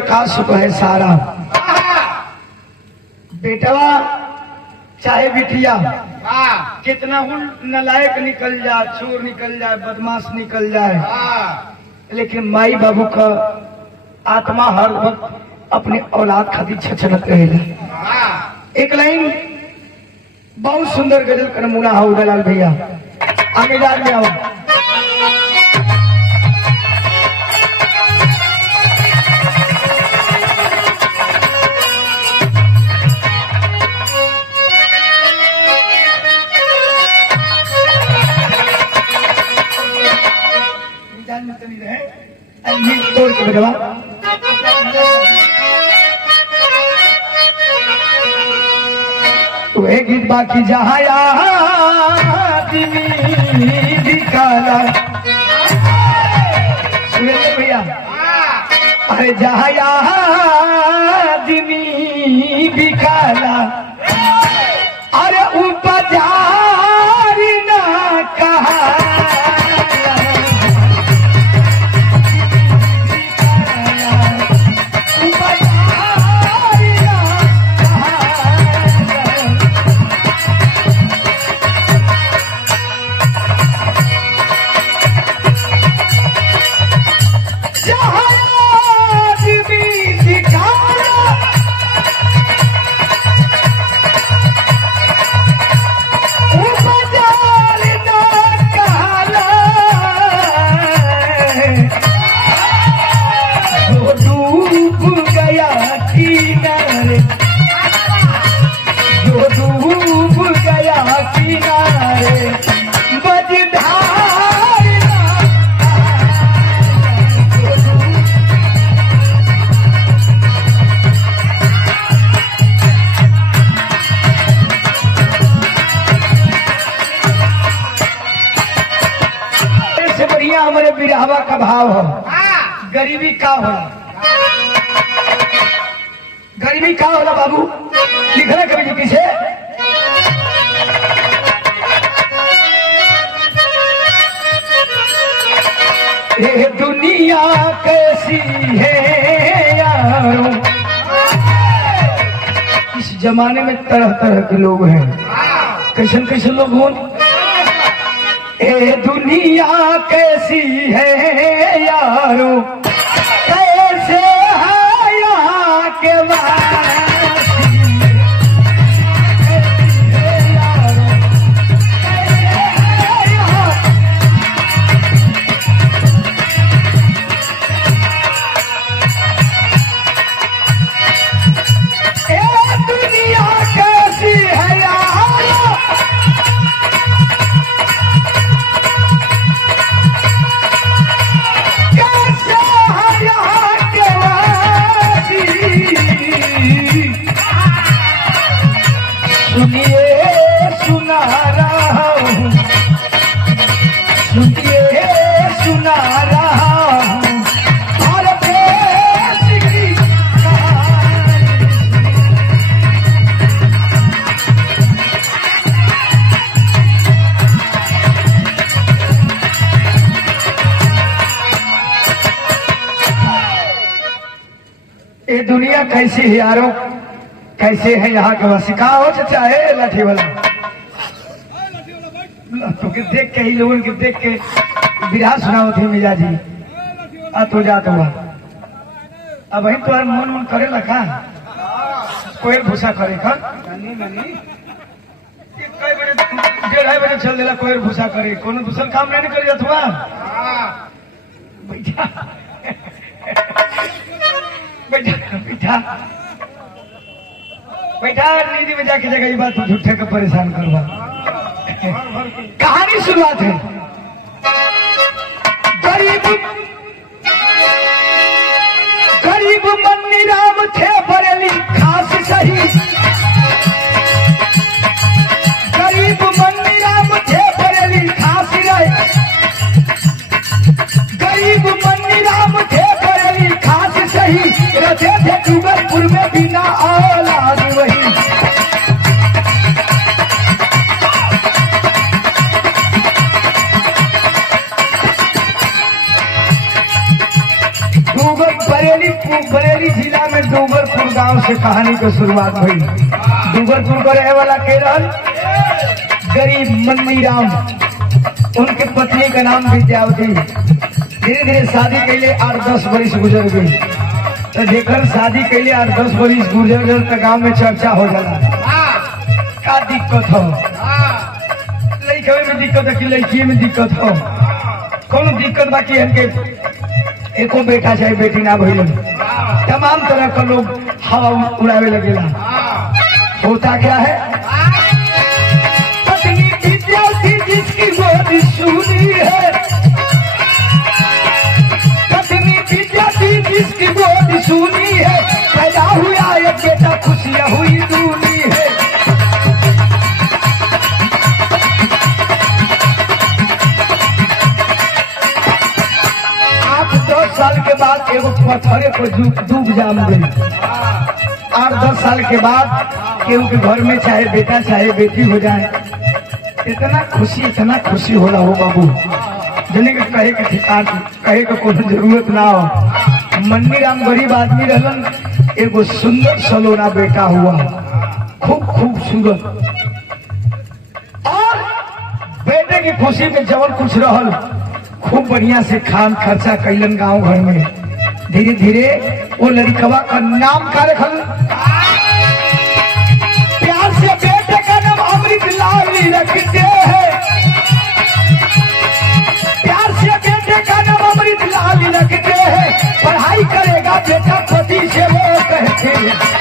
का सुख है सारा। बेटवा चाहे बिटिया कितना नालायक निकल जाए, चोर निकल जाए, बदमाश निकल जाए, लेकिन माई बाबू का आत्मा हर वक्त अपने औलाद खातिर छछनत रहेला। एक लाइन बहुत सुंदर गजल का नमूना है उदयलाल भैया, आमेदार में आओ। तोड़ के बजवा वह गीत बाकी जहाँ दिखाला सुने भैया, अरे जहाँ दिमी दिखाला, अरे उपजारी ना कहा हमारे बिरहवा का भाव हो। गरीबी का होला, गरीबी का होला बाबू, लिखना कभी जी पीछे। ये दुनिया कैसी है यारों, इस जमाने में तरह तरह के लोग हैं, कैसे कैसे लोग हों। ये दुनिया कैसी है यारो, कैसे है यहाँ के वासी, कैसी है यारो, कैसे है यहाँ। ये दुनिया कैसी है यारो, सुनिए सुना रहा हूँ, सुनिए सुना रहा हूँ, और देश की ये दुनिया कैसी है यारों, कैसे है यहाँ के वासी। कहा हो चाहे लाठी वाला तो देख के ही लोगों के देख के बिरहा सुनाओ थे मिया जी आ तो जात हुआ। अब वही तो मन मन करे लगा कोई भूसा करे खा डेढ़ बजे चल देला, कोई भूसा करे, कोनो दूसर काम नहीं कर जात हुआ। बैठा बैठा बैठा बैठा नीति में जाके जगह ये बात झूठे को परेशान करवा। कहानी शुरुआत है। गरीब गरीब मन्नी राम थे बरेली खास सही, गरीब मन्नी राम थे बरेली खास रहे, गरीब मन्नी राम थे बरेली खास सही, रथे थे डूंगरपुर में बिना औलाद वही। बरेली बरेली जिला में डूंगरपुर गांव से कहानी की शुरुआत हुई। डूंगरपुर को रहे वाला केरल गरीब मन्नी राम, उनके पत्नी का नाम विद्यावती। धीरे धीरे शादी के लिए 8-10 वर्ष गुजर गई। तो जेकर शादी के लिए 8-10 वर्ष गुजर गए तो गाँव में चर्चा हो जाला का दिक्कत हो, लड़के में दिक्कत है कि लड़की में दिक्कत हो, कौन दिक्कत बाकी है एको बेटा चाहे बेटी ना भइल, तमाम तरह का लोग हवा उड़ावे लगेला। होता क्या है, पत्नी विद्यावती जिसकी गोदी सुनी है, पत्नी विद्यावती जिसकी गोदी सुनी है, पैदा हुआ एक बेटा खुशियां हुई दूनी है। 8-10 साल के बाद एगो पत्थरे को डूब जाम गई। 8-10 साल के बाद केहू के घर में चाहे बेटा चाहे बेटी हो जाए, इतना खुशी होला हो बाबू, जने के कहे के ठिकान कहे के कोई जरूरत ना हो। मन्नी राम गरीब आदमी रहलन, एगो सुंदर सलोना बेटा हुआ, खूब खूबसूरत। और बेटे की खुशी में जवन कुछ रहल खूब बढ़िया से खान खर्चा कैलन गांव घर में। धीरे धीरे वो लड़कवा का नाम का रखल, प्यार से बेटे का नाम अमृत लाल रखते हैं, प्यार से बेटे का नाम अमृत लाल रखते हैं, पढ़ाई करेगा बेटा पति से वो कहते हैं।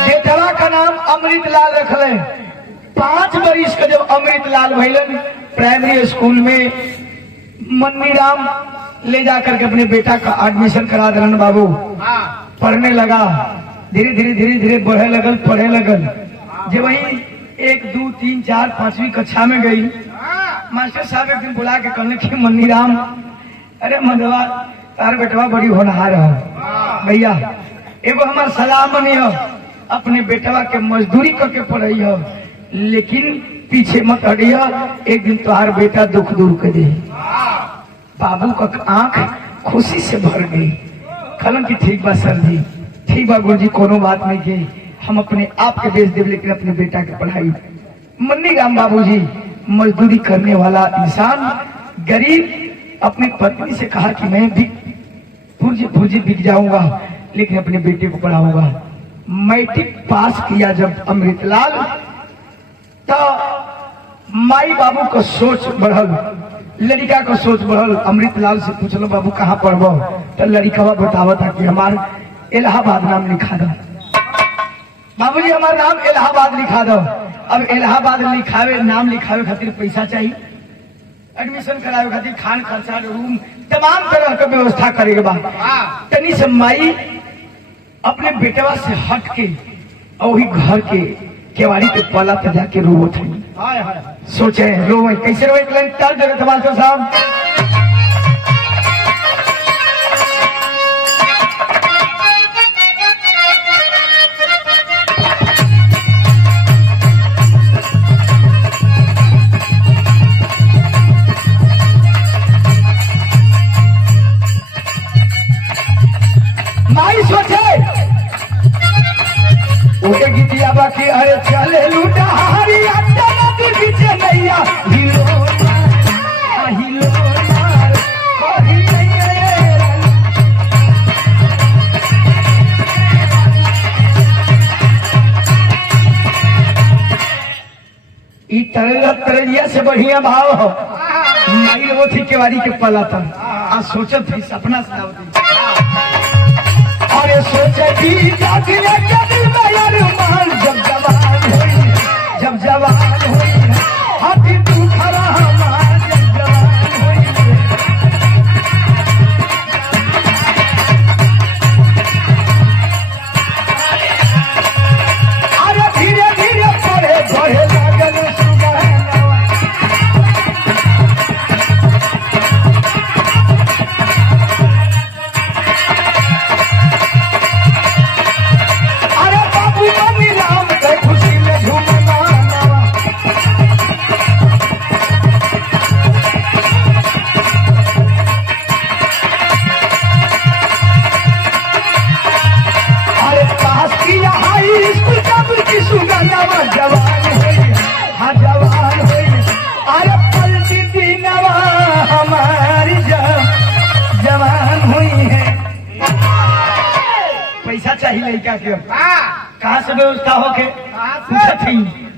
बेटवा का नाम अमृत लाल रखले। 5 वर्ष का जब अमृत लाल भैलन, प्राइमरी स्कूल में मन्नी राम ले जाकर के अपने बेटा का एडमिशन करा दिलन। बाबू पढ़ने लगा, धीरे धीरे बढ़े लगल, पढ़े लगल। जब वही 1, 2, 3, 4, 5वीं कक्षा में गई, मास्टर साहब एक दिन बुला के कहने कि मन्नी राम, अरे मधवा तार बेटवा बड़ी होनहार है भैया, एगो हमार सलाह मनी हो, अपने बेटवा के मजदूरी करके पढ़ाई हो, लेकिन पीछे मत हटिया, एक दिन तुम्हार बेटा दुख दूर कर दे। बाबू का आंख खुशी से भर गई। कहलन की ठीक बा सर जी, ठीक बा गुरुजी, कोनो बात नहीं की, हम अपने आप के बेच देव, लेकिन अपने बेटा की पढ़ाई। मन्नी राम बाबूजी मजदूरी करने वाला इंसान, गरीब, अपनी पत्नी से कहा कि मैं भी पुर्जी बिक जाऊंगा, लेकिन अपने बेटे को पढ़ाऊंगा। मैट्रिक पास किया जब अमृतलाल, तो माई बाबू का सोच बढ़ल, लड़का का सोच बढ़ल। अमृतलाल से पूछलो बाबू कहाँ पढ़बो, तो लड़का बतावा था कि हमार इलाहाबाद नाम लिखा दो। बाबूजी हमार नाम इलाहाबाद लिखा दो। अब इलाहाबाद नाम लिखावे खातिर पैसा चाहिए, एडमिशन करावे खातिर खान खर्चा, रूम, तमाम तरह का व्यवस्था करेगा। तनी से माई अपने बेटवा से हट के और वही घर के केवाड़ी के पला पे जाके रोवत है। सोचे रोवे कैसे रोवे, चल जगत मास्टर साहब। माई सोचे उठे गीतिया बाकी, अरे चले लूटा हरिया नदी पीछे नैया, हिलो हिलो तरलिया से बढ़िया भाव हो। माई वो थी केवाड़ी के पला था, आज सोचत थी सपना सुनावती, अरे सोचे थी जाती ने दिल में अरमान, जब जवान हुई हाथी तू खरा हमार, जब जवान हुई। अरे धीरे क्या किया कहाँ से व्यवस्था होके पूछा थी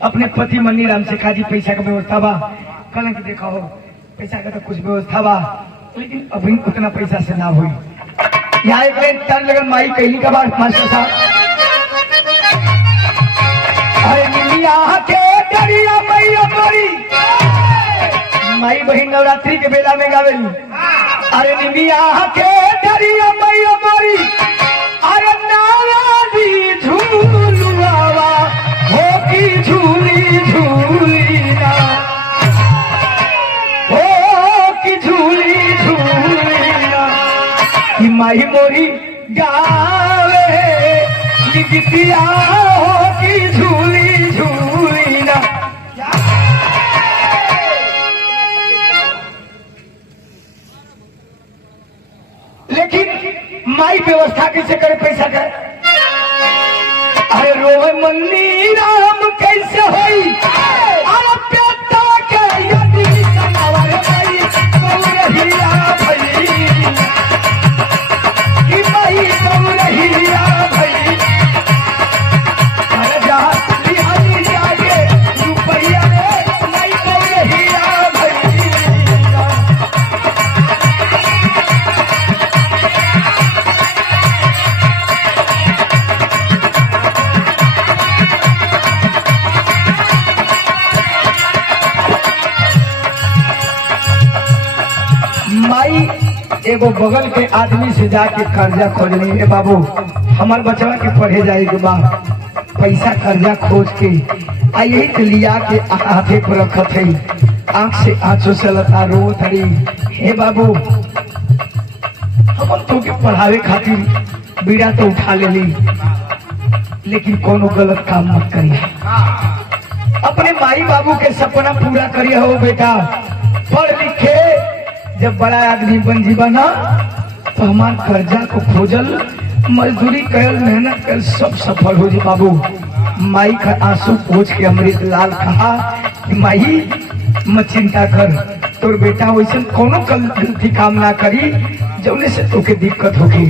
अपने पति मन्नी राम से काजी पैसा का व्यवस्था बा कल के देखा हो पैसा का तो कुछ व्यवस्था बा लेकिन अभी उतना पैसा से ना हुई। यहाँ एक लाइन टर्न लगन माई कहली का बात मास्टर साहब अरे निमिया के डरिया मैया मोरी माई बहन नवरात्रि के बेला में गावेली अरे निमिया के डरिया मैया मोरी अरे नाराजी झूलुआवा हो की झूली झूली ना हो की झूली झूली ना कि माई मोरी गावे लिखतिया हो की झूली झूली ना। लेकिन माई व्यवस्था कैसे करे पैसा का अरे रोए मन्नी राम कैसे होई अरे बेटा के यदि समावर भाई कौरहिया भाई कि भाई कौरहिया भाई अरे जा बिहारी जाके रुपया रे भाई कौरहिया भाई। माई एगो बगल के आदमी से जाके कर्जा खोज ली है बाबू हमार बचवा के पढ़े जाएगी बा पैसा कर्जा खोज के आ यही के लिया के हाथे पर रखत है आंख से आंसू से लता रो थड़ी हे बाबू हम तो के पढ़ावे खातिर बीड़ा तो उठा ले ली लेकिन कोनो गलत काम मत करिए अपने माई बाबू के सपना पूरा करिए हो बेटा पढ़ लिखे जब बड़ा आदमी बन जीवा ना तो हमार कर्जा को खोजल मजदूरी करल मेहनत कर सब सफल हो जी बाबू। माई का आंसू पोछ के अमृत लाल कहा कि माई मत चिंता कर तोर बेटा वैसे कोनो गलती काम ना करी जौने से तोके दिक्कत होगी।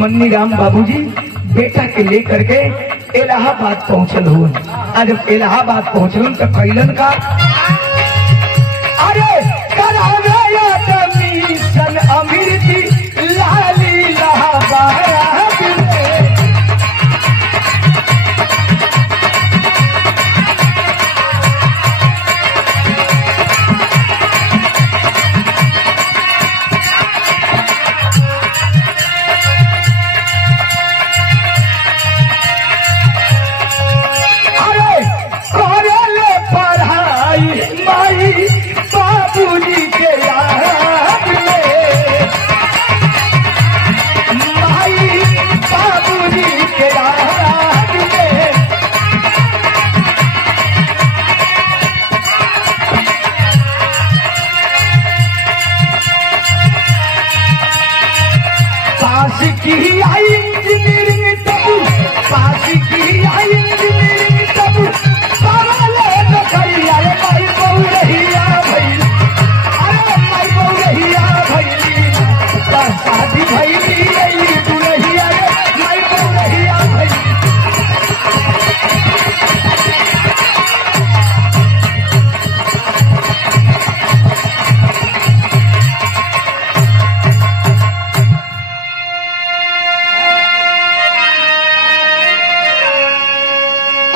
मन्नी राम बाबूजी बेटा के लेकर के इलाहाबाद पहुंचल हो आज जब इलाहाबाद पहुंचल तो कैलन का अरे मिशन अमृति लाली इलाहाबाद अरे करेले पढ़ाई माई बाबूजी के याद में माई बाबूजी के याद में पास की आई इंजीनियरिंग तब पास की आई इंजीनियरिंग तब पागले न करी अरे माई बहु रहिया भाई अरे माई बहु रहिया भाई शादी भाई तू रहिया माई बहु रहिया भाई।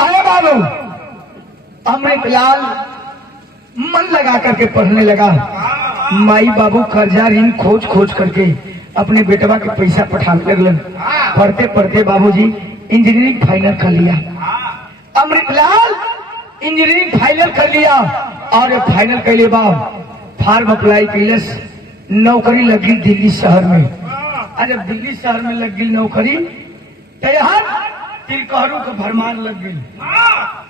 अरे बाबू अमृतलाल मन लगा करके पढ़ने लगा माई बाबू कर्जा ऋण खोज खोज करके अपने बेटवा के पैसा पठाने लगलन पढ़ते पढ़ते बाबूजी इंजीनियरिंग फाइनल कर लिया अमृतलाल इंजीनियरिंग फाइनल कर लिया और फाइनल कर लिया फार्म अप्लाई कैलस नौकरी लगी दिल्ली शहर में जब दिल्ली शहर में लग गई नौकरी तो यहाँ तिलकहरू के भरमान लग गई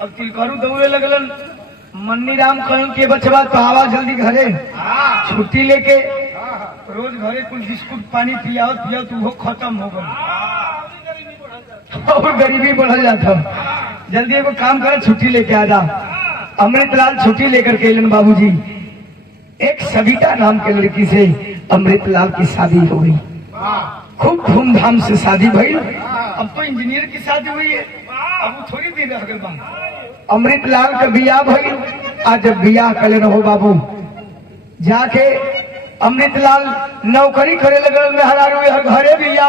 अब तिलकहरू दौड़े लगलन मन्नी राम कहन के बचवा तो आवा जल्दी घरे छुट्टी लेके रोज घरे कुछ बिस्कुट पानी पियाओ पियाओ तो वो खत्म हो गई और गरीबी बढ़ल जाता जल्दी एगो काम कर छुट्टी लेके आ जा। अमृतलाल छुट्टी लेकर के एलन बाबूजी एक सविता नाम के लड़की से अमृतलाल की शादी हो गई खूब धूमधाम से शादी भई अब तो इंजीनियर की शादी हुई है, अब वो थोड़ी देर रह गए। अमृतलाल का बियाह भई, आज जब बियाह कर रहो बाबू, जाके अमृतलाल नौकरी करे लगल मेहरारू घरे बिया।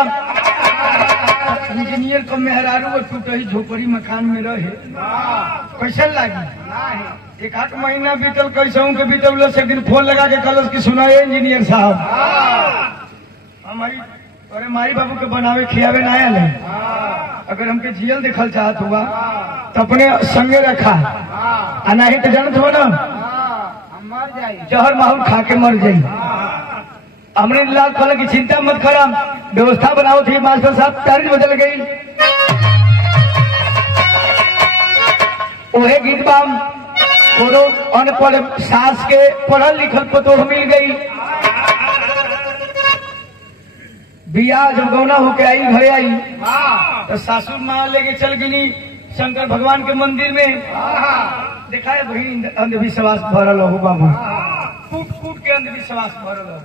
इंजीनियर को मेहरारू टूटही झोपड़ी मकान में रहे, कैसे लागी? एक आध महीना बीतल, कैसे के बीतल, एक दिन फोन लगा के कल की सुनाए इंजीनियर साहब हमारी अरे माई बाबू के बनावे खियावे ना आयल है, अगर हमके जियल देखल चाहत हुआ तो अपने संगे रखा, आ नहीं तो जानत हो ना मर जाई, जहर माहौल खा के मर जाई। अमृतलाल कहला की चिंता मत करा, व्यवस्था बनाओ थी। मास्टर साहब तारीख बदल गई, वही गीत बाम कोनो अनपढ़ सास के पढ़ल लिखल पतोह मिल गई। बिया जब गौना होके आई, घरे आई तो सासुर माँ लेके चल गई शंकर भगवान के मंदिर में। देखा है बहन अंधविश्वास भरल हो बाबू, कूट कूट के अंधविश्वास भरल हो।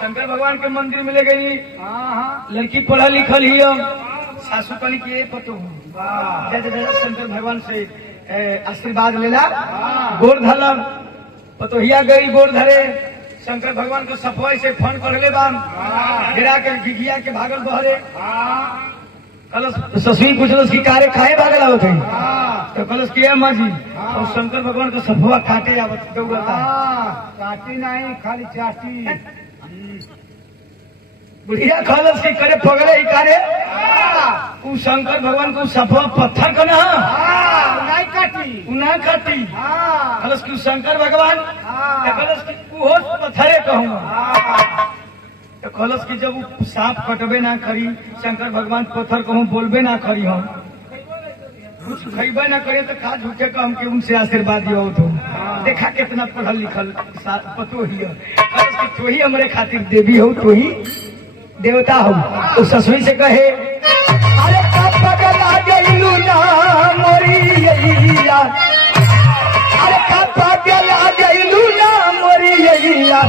शंकर भगवान के मंदिर में ले गई, लड़की पढ़ा लिखल ही सासू कनी के पतो शंकर भगवान से आशीर्वाद लेला, गोर धला, पतोहिया गई गोर धरे, शंकर भगवान को सफाई से फोन कर ले बाम गिरा के घिघिया के भागल बहरे। कलश ससुई पूछलस की कारे खाए भागल आवत है, तो कलश किया माँ जी, और शंकर भगवान को सफुआ काटे आवत दौड़ता, काटी नहीं खाली चाटी। बुढ़िया कलश की करे पगले ही कारे, उ शंकर भगवान को सफुआ पत्थर का ना नहीं काटी, उना काटी। कलश की शंकर भगवान, कलश की वो पत्थरे कहूँ, तो कलश की जब सांप कटबे ना करी, शंकर भगवान पत्थर कहूँ बोलबे ना करी, हम कुछ खैबे ना करे तो खा झूठे कहूँ कि उनसे आशीर्वाद दियो तो। देखा कितना पढ़ल लिखल पतो ही, कलश की तो ही हमारे खातिर देवी हो, तो ही देवता हो। तो ससुई से कहे अरे पगला गइलू ना मोरी यैया, अरे पगला गइलू ना मोरी यैया,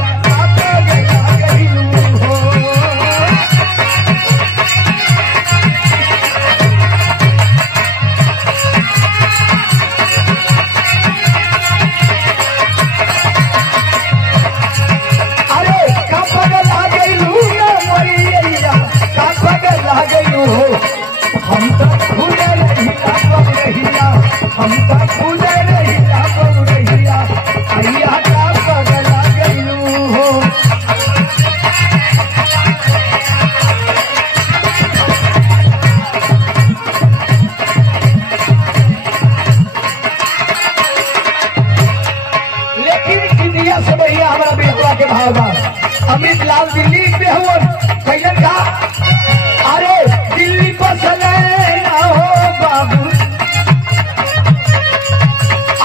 हम तो खुद रहिया बब रहिया, हम तो खुद रहिया बब रहिया, अहिया का पगला गइलू हो। लेकिन इंडिया से बढ़िया हमारा बेटवा के भाव बा। अमृतलाल दिल्ली में हुआ कैलन का, अरे दिल्ली बसले ना हो बाबू,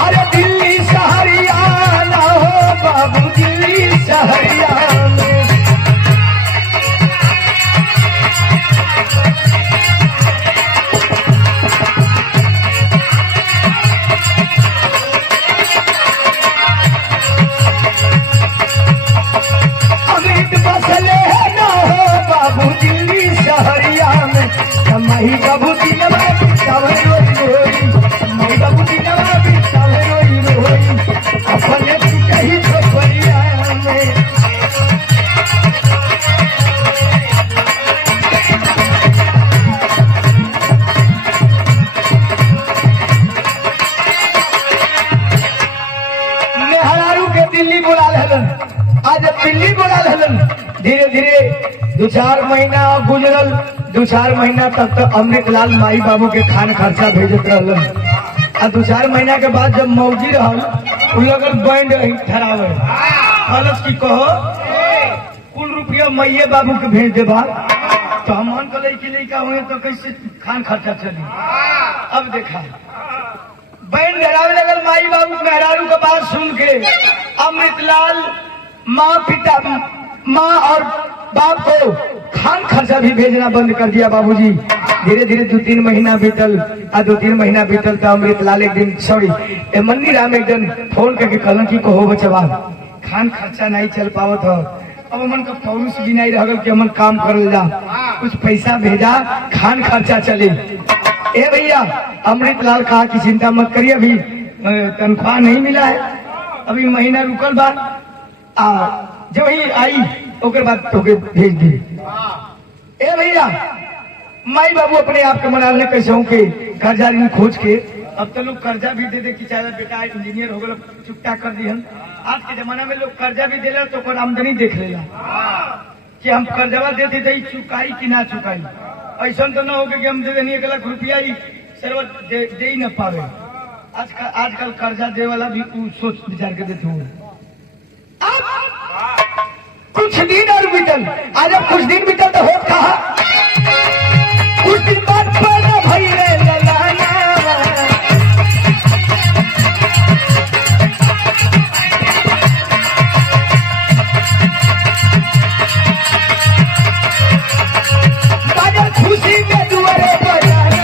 अरे दिल्ली सहरिया ना हो बाबू, दिल्ली सहरिया में। अमृत बसले ना हो बाबू, दिल्ली सहरिया में। मई बाबू दिलवा बितावे रोई रोई, मई बाबू दिलवा बितावे रोई रोई, अपने कहीं झोपड़िया में। मेहरारू के दिल्ली बुला लेलन, आज दिल्ली बुला लेलन। धीरे धीरे 2-4 महीना गुजरल, 2-4 महीना तक तो अमृतलाल माई बाबू के खान खर्चा भेजत रहलन। आ 2-4 महीना के बाद जब मौजी रहल, उन लोगन बैंड ठहरावे, कलश की कहो कुल रुपया मैये बाबू के भेज देबा, तो हम मन कले कि लड़का हुए तो कैसे खान खर्चा चली। अब देखा बैंड ठहरावे लगल माई बाबू मेहरारू के बात सुन के। अमृतलाल माँ और बाप को खान खर्चा भी भेजना बंद कर दिया बाबूजी। धीरे धीरे 2-3 महीना बीतल, 2-3 महीना बीतल तो अमृतलाल एक दिन मन्नी राम एक दिन फोन करके कहलन की कहो बचवा खान खर्चा नहीं चल पावत हो, अब हमन का पौरुष भी नहीं रह कि हमन काम करल जा, कुछ पैसा भेजा खान खर्चा चले। ए भैया अमृतलाल कहा कि चिंता मत करिए, अभी तनख्वाह नहीं मिला है, अभी महीना रुकल बा, जब ही आई ओकर बाद तो भेज दी। ए भैया माई बाबू अपने आप के मना ले कैसे हो के कर्जा ऋण खोज के, अब तो लोग कर्जा भी दे दे कि चाहे बेटा इंजीनियर हो गए चुकता कर दी। हम आज के जमाना में लोग कर्जा भी देला तो ओकर आमदनी देख लेला कि हम कर्जवा देते थे चुकाई कि ना चुकाई। ऐसा तो ना हो कि हम दे देनी 1 लाख रुपया ही सर्वर दे ही न पावे। आजकल कर्जा दे वाला भी सोच विचार के देते हो। कुछ दिन और बीतल, आज अब कुछ दिन बीतल तो होत कहा, कुछ दिन बाद पैदा भई रे ललाना। बाजार खुशी के दुआरे बजाना,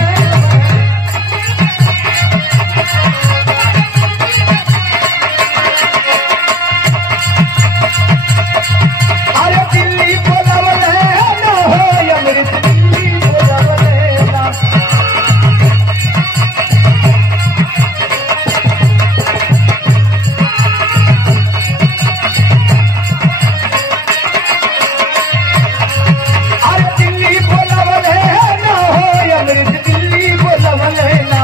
अरे दिल्ली बोलावले ना हो अमृत, दिल्ली बोलावले ना। अरे दिल्ली बोलावले ना हो अमृत, दिल्ली बोलावले ना।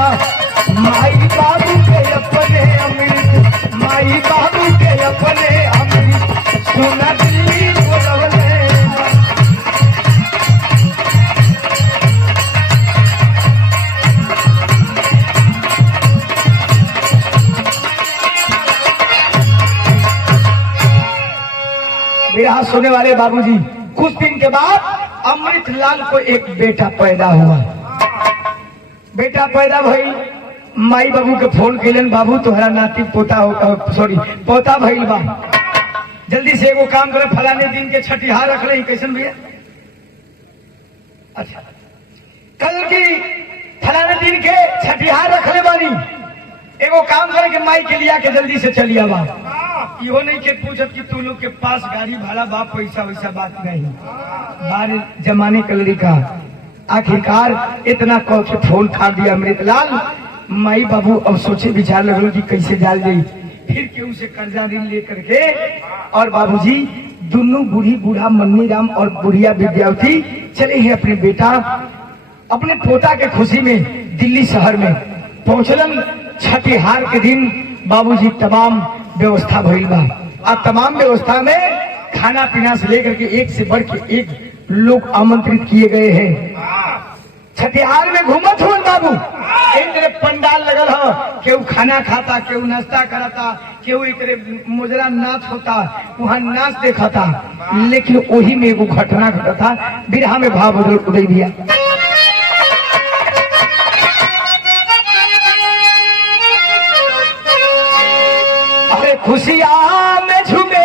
माई बाबू के अपने अमृत, माई बाबू के अपने अमृत, सुना दिल्ली बोलावले ना। मेरा सुनने वाले बाबूजी, कुछ दिन के बाद अमृतलाल को एक बेटा पैदा हुआ। बेटा पैदा भई, माई बाबू के फोन कैलन, बाबू तोहरा नाती पोता पोता भइल बा, जल्दी से एगो काम करे, फलाने दिन के छठिहार रख रही। कैसन भैया? अच्छा, कल की फलाने दिन के छठिहार रख ले बानी, एगो काम करे कि माई के लिया के जल्दी से चली आवा। इहो नहीं के पूछत कि तू लोग के पास गाड़ी भाड़ा बा, पैसा वैसा बात नहीं, बारे जमाने का लड़का। आखिरकार इतना कह के फोन खा दिया अमृतलाल। माई बाबू अब सोचे विचार लगल कि कैसे जाल जाई, फिर केहू से कर्जा ऋण लेकर के, और बाबूजी दोनों बूढ़ी बूढ़ा मन्नी राम और बुढ़िया विद्यार्थी चले हैं अपने बेटा अपने पोता के खुशी में दिल्ली शहर में पहुंचलन। छठिहार के दिन बाबूजी तमाम व्यवस्था भइल बा, और तमाम व्यवस्था में खाना पीना से लेकर के एक से बढ़ के एक लोग आमंत्रित किए गए हैं। छठिहार में घूमत हुए बाबू, एक तरह पंडाल लगल हो, केहू खाना खाता, केहू नाश्ता करता, केहू एक तरह मुजरा नाच होता, वहाँ नाच देखता। लेकिन वही में एगो घटना घटता, बिरहा में भाव बदल उदय दिया। अरे खुशियां में झूमे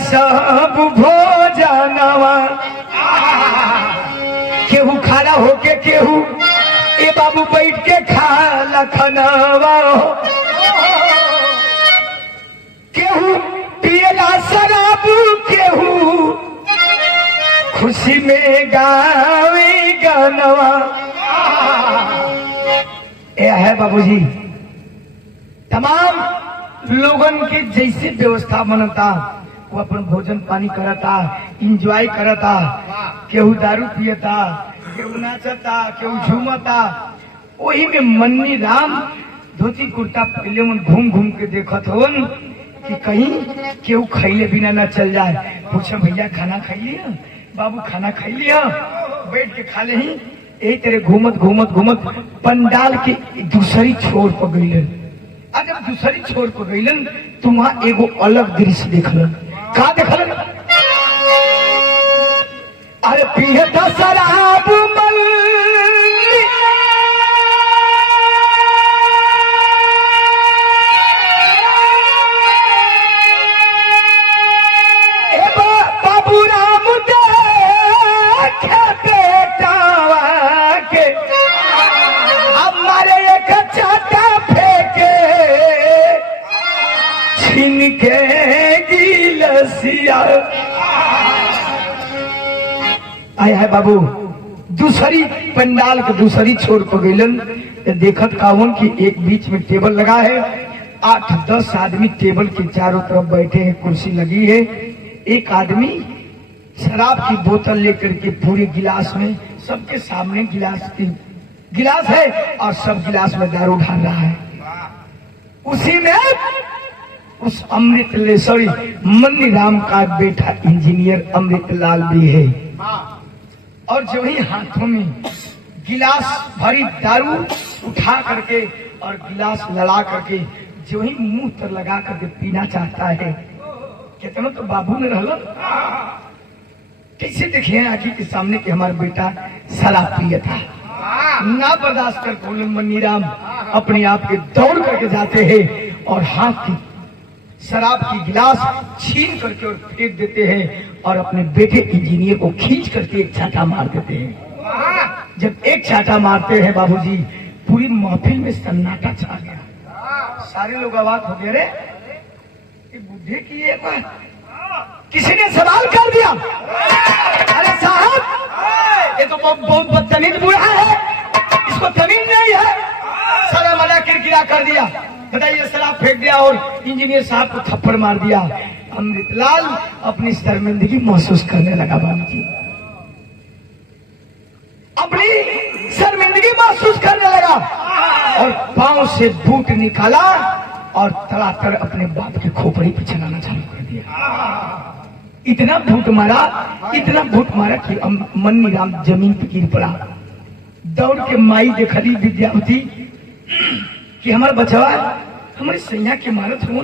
सब भोजनवा, केहू खाना होके केहू ए बाबू बैठ के खा लखनवा, केहू पियला शराब, केहू खुशी में गावे गानवा। यह है बाबूजी, तमाम लोगन के जैसे व्यवस्था बनता, वो अपन भोजन पानी करता, इंजॉय करता, केहू दारू पियता, केहू नाचता, केहू झूमता। वही में मन्नी राम धोती कुर्ता पहले मन घूम घूम के देखत होन कि कहीं केहू खैले बिना न चल जाए। पूछा भैया खाना खाई लिया? बाबू खाना खाई लिया? बैठ के खा ले ही। यही तरह घूमत घूमत घूमत पंडाल के दूसरी छोर पर गईलन। जब दूसरी छोर पर गईलन तो वहाँ एगो अलग दृश्य देखलन। का देखलन? अरे पियता शराब मल आया है बाबू दूसरी पंडाल के दूसरी छोर पर गईलन देखत कावन की एक बीच में टेबल लगा है, 8-10 आदमी टेबल के चारों तरफ बैठे हैं, कुर्सी लगी है। एक आदमी शराब की बोतल लेकर के पूरे गिलास में सबके सामने गिलास है और सब गिलास में दारू ढाल रहा है। उसी में उस अमृतलेश्वरी मन्नी राम का बेटा इंजीनियर अमृतलाल भी है। और जो ही हाथों में गिलास भरी दारू उठा करके और गिलास लड़ा करके जो ही मुंह पर लगा करके पीना चाहता है। कितना तो बाबू ने रहला कैसे देखे आखिर के सामने कि हमारा बेटा शराब पिया था। ना बर्दाश्त कर बोले मन्नी राम अपने आप के दौड़ करके जाते हैं और हाथ की शराब की गिलास छीन करके और फेंक देते हैं और अपने बेटे इंजीनियर को खींच करके एक छाता मार देते हैं। जब एक छाता मारते हैं बाबूजी पूरी महफिल में सन्नाटा छा गया। सारे लोग अवाक हो गए, रे ये बुढ़े की ये बात किसी ने सवाल कर दिया, अरे साहब ये तो बहुत बदतमीज बूढ़ा है, इसको तमीज नहीं है। सारा मजा किरकिरा कर दिया, बताइए शराब फेंक दिया और इंजीनियर साहब को थप्पड़ मार दिया। अमृतलाल अपनी शर्मिंदगी महसूस करने लगा बाबूजी, अपनी शर्मिंदगी महसूस करने लगा और पांव से बूट निकाला और तड़ातड़ अपने बाप की खोपड़ी पे चलाना चालू कर दिया। इतना बूट मारा कि मन्नी राम जमीन पे गिर पड़ा। दौड़ के माई देखली विद्यावती कि हमारा बचवा हमारे सैया के मारत हुआ।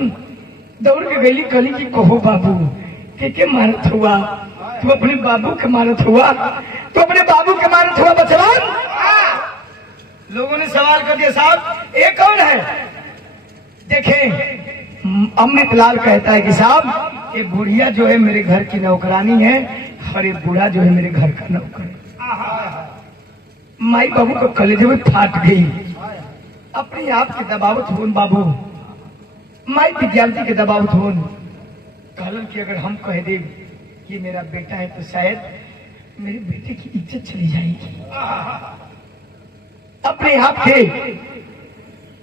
दौड़ के गली कहली कि कहो बाबू के मारत हुआ, तू अपने बाबू के मारत हुआ, तो अपने बाबू के मारत हुआ बचवा। लोगों ने सवाल कर दिया साहब ये कौन है। देखें अमृतलाल कहता है कि साहब ये बुढ़िया जो है मेरे घर की नौकरानी है और ये बूढ़ा जो है मेरे घर का नौकर है। माई बाबू को कलेजे में फाट गई। अपने आप के दबावत होन बाबू, माई विद्यार्थी के दबावत होन कहलन कि अगर हम कह दे ये मेरा बेटा है तो शायद मेरे बेटे की इज्जत चली जाएगी। अपने आप के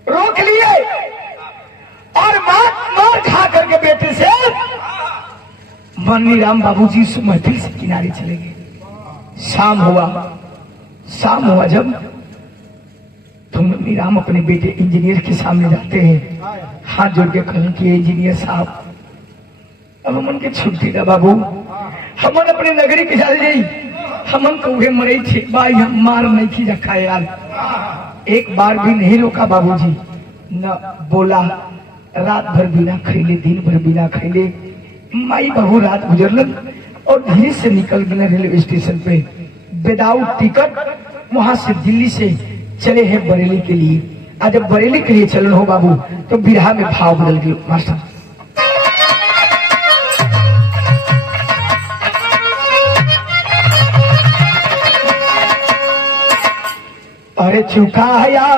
रोक लिए और मार खा करके बेटे से मन्नी राम बाबूजी उस महफिल से किनारे चले गए। शाम हुआ जब तो मन्नी राम अपने बेटे इंजीनियर के सामने जाते हैं, हाथ जोड़ के कहन कि इंजीनियर साहब अब हमन के छुट्टी दा बाबू, हमन अपने नगरी के चले जाई, हमन को उहे मरे थे भाई, हम मार नहीं की रखा यार। एक बार भी नहीं रोका बाबूजी, न बोला। रात भर बिना खैले, दिन भर बिना खैले माई बहू रात गुजरलन और धीरे से निकल गए रेलवे स्टेशन पे विदाउट टिकट। वहां से दिल्ली से चले हैं बरेली के लिए। आज जब बरेली के लिए चलन हो बाबू तो बिरहा में भाव बदल गए मास्टर। अरे चुकाया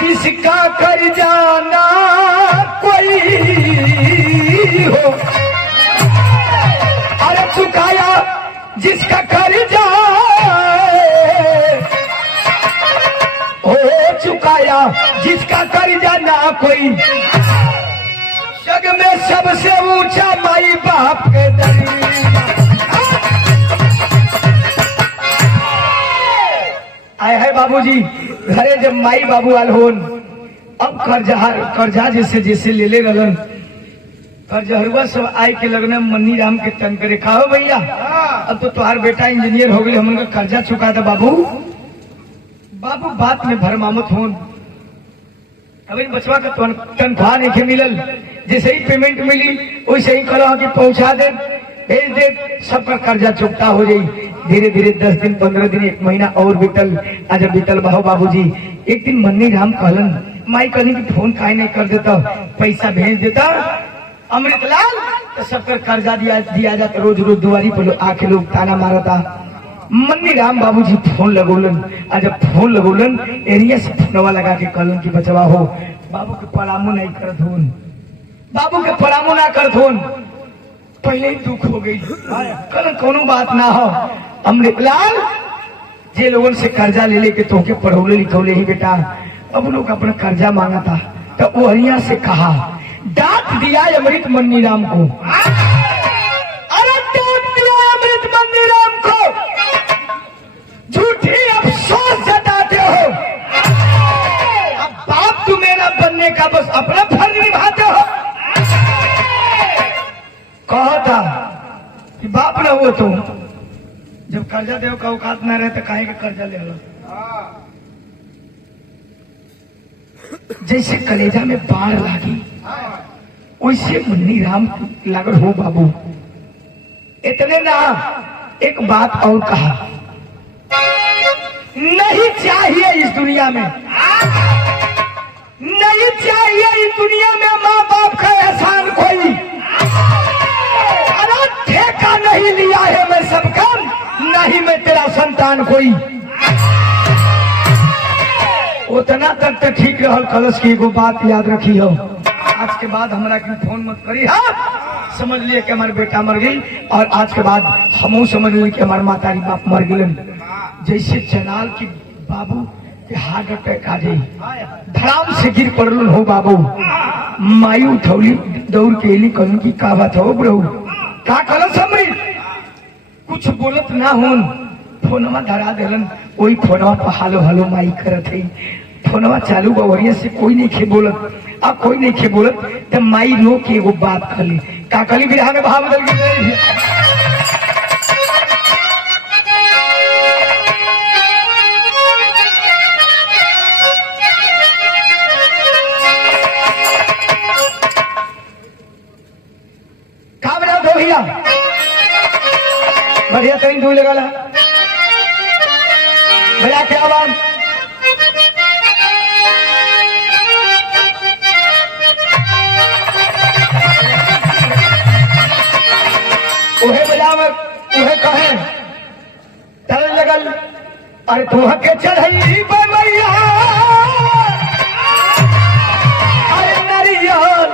जिसका कर जाना कोई हो, अरे चुकाया जिसका कर जाए, हो चुकाया जिसका कर जाना कोई, जग में सबसे ऊंचा माई बाप के दरिया। आए है बाबूजी घरे जब माई बाबू आल होन, अब कर्जा जैसे जैसे ले ले रहलन, कर्जहरुआ सब आए के लगना मन्नी राम के तंग करे, कहो भैया अब तो तुम्हार बेटा इंजीनियर हो गए, हम उनका कर्जा चुका था बाबू। बाबू बात में भरमामत होन, अब इन बचवा का तनख्वाह नहीं मिलल, जैसे ही पेमेंट मिली वैसे ही करो कि पहुंचा दे भेज दे, सबका कर्जा चुकता हो जाये। धीरे धीरे 10 दिन 15 दिन 1 महीना और बीतल। आज बीतल बाहो बाबूजी। एक दिन मन्नी राम कहलन माई कहनी कि फोन काहे नहीं कर देता, पैसा भेज देता अमृतलाल तो सबका कर्जा दिया जाता। रोज रोज दुआरी पर आके लोग ताना मारता। मन्नी राम बाबूजी फोन लगोलन। आज जब फोन लगोलन एरिया से फोनवा लगा के कहलन की बचवा हो बाबू के परामो नहीं करत होन, बाबू के परामो ना करत होन। पहले ही दुख हो गई। कल कोनो बात ना हो, अमृतलाल जे लोगों से कर्जा ले लेके तोके पढ़ौले लिखौले ही बेटा, अब लोग अपना कर्जा मांगा था तो वहिया से कहा, डांट दिया अमृत मन्नी राम को। अरे डांट दिया अमृत मन्नी राम को, झूठी अफसोस जताते हो। अब बाप तू मेरा बनने का बस अपना फर्ज निभाते हो। कहा था कि बाप ना हो तो जब कर्जा देव का औकात ना रहे तो काहे के कर्जा ले लो। जैसे कलेजा में बाढ़ लागी वैसे मुन्नी राम लागल हो बाबू। इतने ना एक बात और कहा, नहीं चाहिए इस दुनिया में, नहीं चाहिए इस दुनिया में माँ बाप का एहसान कोई। अरे ठेका नहीं लिया है मैं सबका, नहीं मैं तेरा संतान कोई। उतना तक तो ठीक रहल। कलश की एगो बात याद रखी हो, आज के बाद हमरा की फोन मत करी। हाँ समझ लिए कि हमारे बेटा मर गई, और आज के बाद हमू समझ लिए कि हमारे मातारी बाप मर गए। जैसे जनाल की बाबू के हार्ट अटैक आ गई, धड़ाम से गिर पड़ल हो बाबू। माई उठौली दौड़ के एली, कहूं की का बात हो बड़ू, का कलश अमृत कुछ बोलत ना होन। फोनवा धरा देलन, वही फोनवा पर हालो हालो माई करत है। फोनवा चालू बवरिया से कोई नहीं खे बोलत, अब कोई नहीं खे बोलत तब माई रो के एगो बात कर ली। का कली बिरहा में भाव बदल गई। का बना दो भैया बढ़िया कहीं दूर लगा ला भैया क्या बात। उहे बजाव उहे कहे चल लगल, अरे तुह के चढ़ई बनैया, अरे नरियल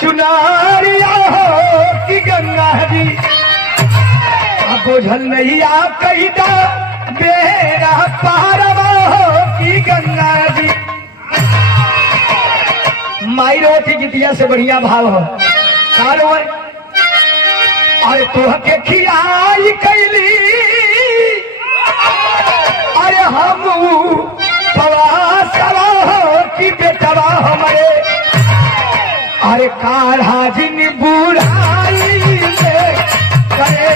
चुनारिया हो कि गंगा जी, बोझल नहीं आ कही दा बेरा पारवा हो कि गंगा जी। माई रोटी गीतिया से बढ़िया भाव हो। कारो अरे तोह के खियाई कैली, अरे हम पवासवा हो कि बेटवा हमारे, अरे काढ़ा जिन बुढ़ाई में करे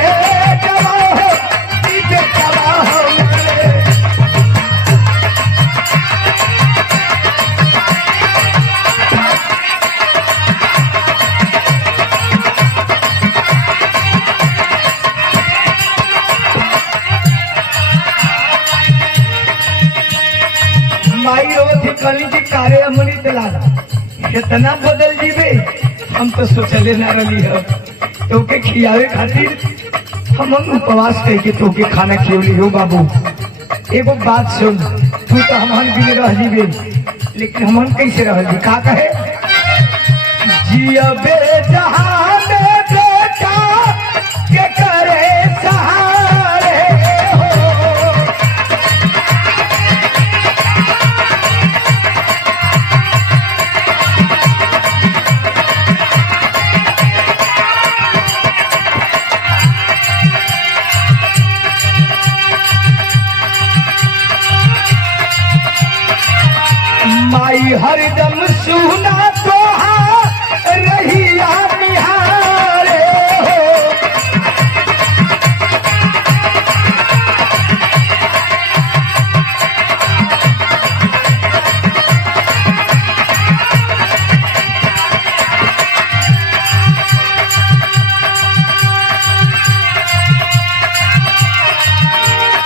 जवा हो कि बेटवा हमारे। माई रोधी कली जी कारे अमृत लाल इतना बदल जीवे, हम तो सोचले ना रही हो। तोके खियावे खातिर हम उपवास करके तोके खाना खियौली हो बाबू। एगो बात सुन, तू तो हमन भी रह जीवे, लेकिन हमन कैसे रह जी। का कहे जियबे जहां में बेटा के करे सहारे हो, माई हरदम सुना तो रहिया निहारे हो,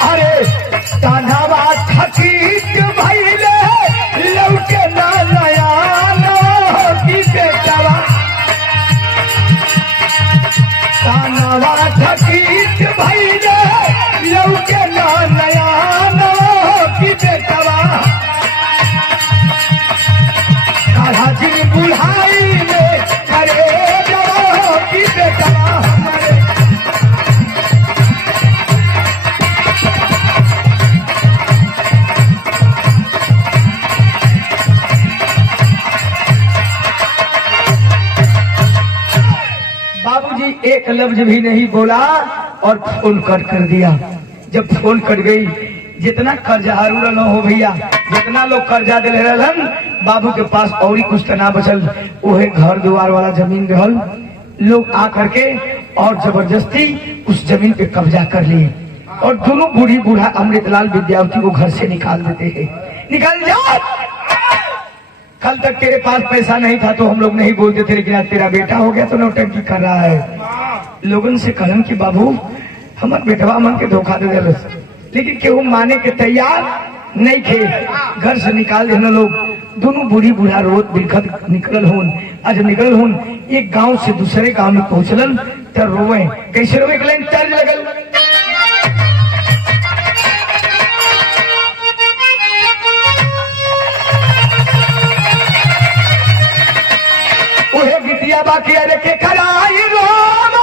अरे तानावा थकीत भइले लौके ना नया की बेटवा, तानावा थकीत भइले लौके ना नया की बेटवा, काढ़ा जिन बुढ़ाई में करे जवा की बेटवा। लफ्ज भी नहीं बोला और फोन कट कर दिया। जब फोन कट गई, जितना कर्जा हरू न हो भैया, जितना लोग कर्जा दिले रहलन बाबू के पास और ही कुछ ना बचल, वही घर द्वार वाला जमीन रहल। लोग आ करके और जबरदस्ती उस जमीन पे कब्जा कर लिए और दोनों बूढ़ी बूढ़ा अमृतलाल विद्यार्थी को घर से निकाल देते हैं। निकल जाओ, कल तक तेरे पास पैसा नहीं था तो हम लोग नहीं बोलते थे, लेकिन आज तेरा बेटा हो गया तो नौटंकी कर रहा है। लोगन से कहन कि बाबू हमार बेटवा मन के धोखा दे दिल, लेकिन केहू माने के तैयार नहीं थे। घर से निकाल देना लोग, दोनों बूढ़ी बूढ़ा रोड बिलखत निकल होन। आज निकल होन एक गांव से दूसरे गांव में पहुंचलन तो रोवे। कैसे रोवे? तर्ज लगल, उहे गिटिया बाकी अरे के कराई रोम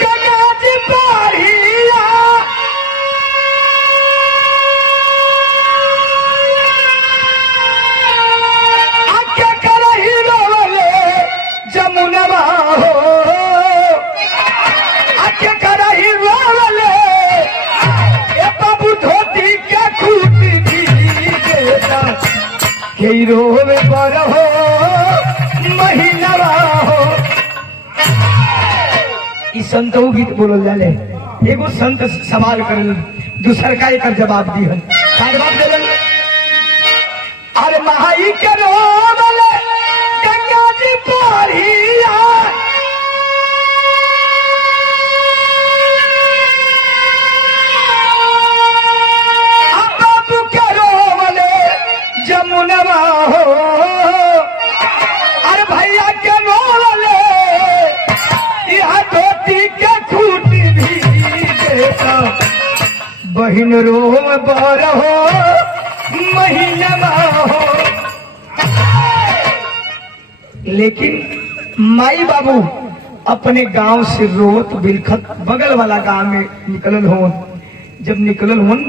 गंगाज पारिया आके करही रोले जमुनवा हो, आके करही रोले ए बाबू धोती के खूट भी देता के रोवे पर हो महिलावा हो। ई संतो गीत बोलल जाले। एगो संत सवाल करल, दूसर का एक जवाब दिहन। का जवाब देलन? अरे महाई के रोवले गंगा जी पारिया बाबू के रोवले जमुनवा हो। अरे भैया के रोवले यहाँ धोती के खूट भी देता बहिन रोम बर हो महीनवा हो। लेकिन माई बाबू अपने गांव से रोवत बिलखत बगल वाला गांव में निकलल होन। जब निकलल होन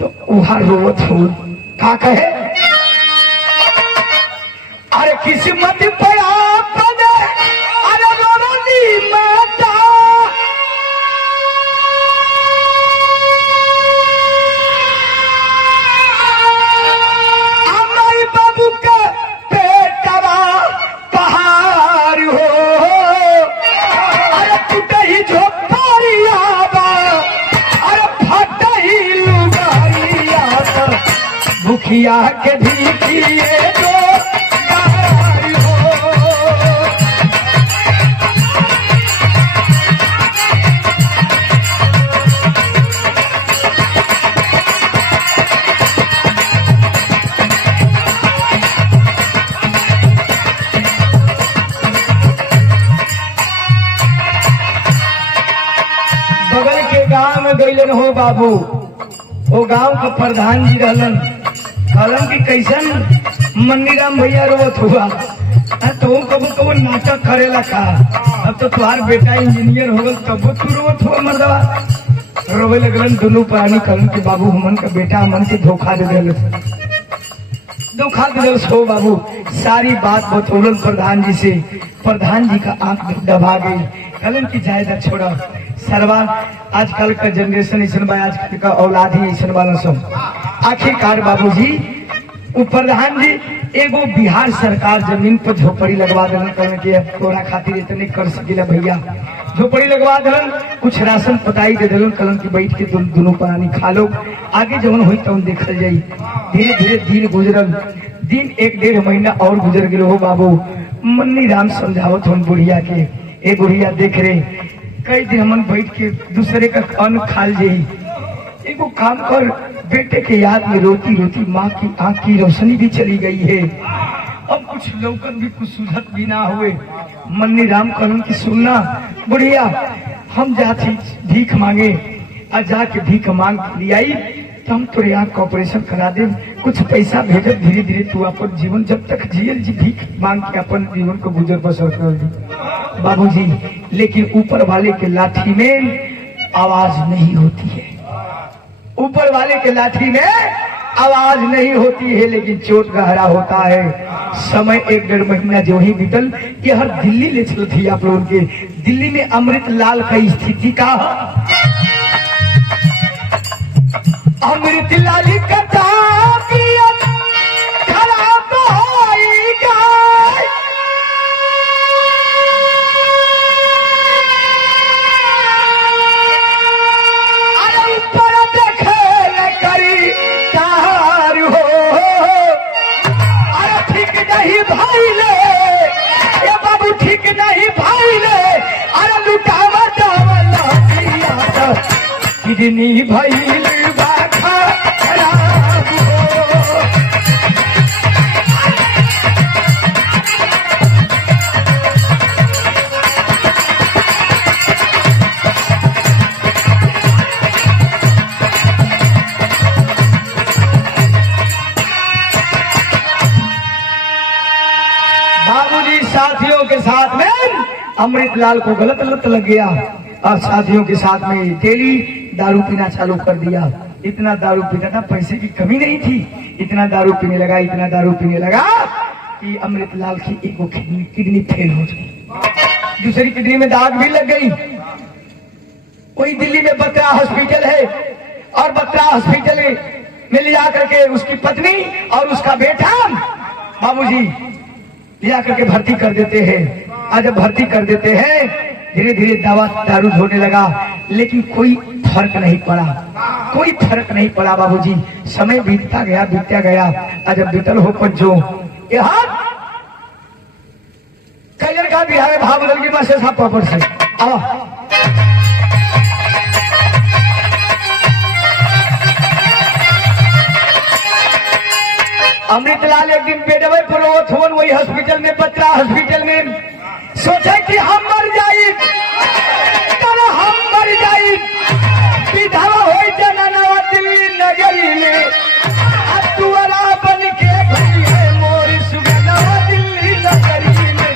तो वहां रोवत होन। का कहे? अरे किस्मत पड़ा पदे अरे रोनी माता अमर बाबू का पेटवा पहाड़ हो। अरे टूटे ही झोपड़िया बा अरे फटे ही लुगारिया बा भूखिया के ढीकिए दो बगल के गांव में गईलन हो बाबू। वो गांव का प्रधान जी रहलन। कहलन कि कैसन मन्नीराम भैया रोवत हुआ तो कबू कबू नाटक करेला का? अब तो तुम्हार बेटा इंजीनियर हो गल तब तू रोवत हुआ मर्दवा। रोवे लगलन दोनों प्राणी। कहलन कि बाबू हमन का बेटा हमन के धोखा दे दिल, धोखा दे दिल हो बाबू। सारी बात बतौलन प्रधान जी से। प्रधान जी का आंख दबा गई। कहलन कि जायदा छोड़ा सरवा, आजकल का जनरेशन ऐसा बा, आजकल का औलाद ही ऐसा वाला सब। आखिरकार बाबूजी वो प्रधान जी एगो बिहार सरकार जमीन पर झोपड़ी लगवा दिलन। कहने की अब तोरा खातिर इतने कर सकेला भैया। झोपड़ी लगवा दिलन, कुछ राशन पताई दे दिलन। कहलन की बैठ के दोनों प्राणी खा लो, आगे जवन हुई तवन देखल जाई। धीरे धीरे दिन गुजरल। दिन एक डेढ़ महीना और गुजर गए हो बाबू। मन्नी राम समझावत हन बुढ़िया के, ए बुढ़िया देख रे कई दिन हमन बैठ के दूसरे का अन्न खाल जाई। एगो काम कर, बेटे के याद में रोती रोती माँ की आंख की रोशनी भी चली गई है। अब कुछ लौकन भी कुछ सुझत भी ना हुए। मन्नी राम कहन की सुनना बुढ़िया, हम जाती भीख मांगे और जाके भीख मांग के आई तो हम तोरे आंख का ऑपरेशन करा दे, कुछ पैसा भेजब, धीरे धीरे तू अपन जीवन जब तक जियल जी भीख मांग के अपन जीवन को गुजर बसर कर दी बाबूजी। लेकिन ऊपर वाले के लाठी में आवाज नहीं होती है। ऊपर वाले के लाठी में आवाज नहीं होती है लेकिन चोट गहरा होता है। समय 1-1.5 महीना जो ही बीतल ये हर दिल्ली ले चल थी आप लोगों के। दिल्ली में अमृतलाल का स्थिति का अमृतलाल का ताबियत खराब होएगा। अरे ऊपर देखे न करी तार हो। अरे ठीक नहीं भाई ले ये बाबू ठीक नहीं भाई ले। अरे लुटावा दावला पिया किडनी भाई साथियों के साथ में अमृतलाल को गलत लत लग गया और साथियों के साथ में डेली दारू पीना चालू कर दिया। इतना दारू पीता था पैसे की कमी नहीं थी। इतना दारू पीने लगा इतना दारू पीने लगा कि अमृतलाल की एक किडनी फेल हो गई। दूसरी किडनी में दाग भी लग गई। वही दिल्ली में बत्रा हॉस्पिटल है और बत्रा हॉस्पिटल में ले जाकर के उसकी पत्नी और उसका बेटा बाबूजी लिया करके भर्ती कर देते हैं। आज जब भर्ती कर देते हैं धीरे धीरे दवा दारू होने लगा लेकिन कोई फर्क नहीं पड़ा। कोई फर्क नहीं पड़ा बाबूजी। समय बीतता गया। आज जब बीतल हो पंचो यहाँ कलर का बिहार में भाव बदल के पास पापड़ से आओ। अमृतलाल एक दिन बेडवे पुरोत हुन वही हॉस्पिटल में बत्रा हॉस्पिटल में सोचे कि हम मर जाई हम मर जाई विधवा हो जननवा दिल्ली नगरी में अब तुअरा बन के गई है मोर सुगनवा दिल्ली नगरी में।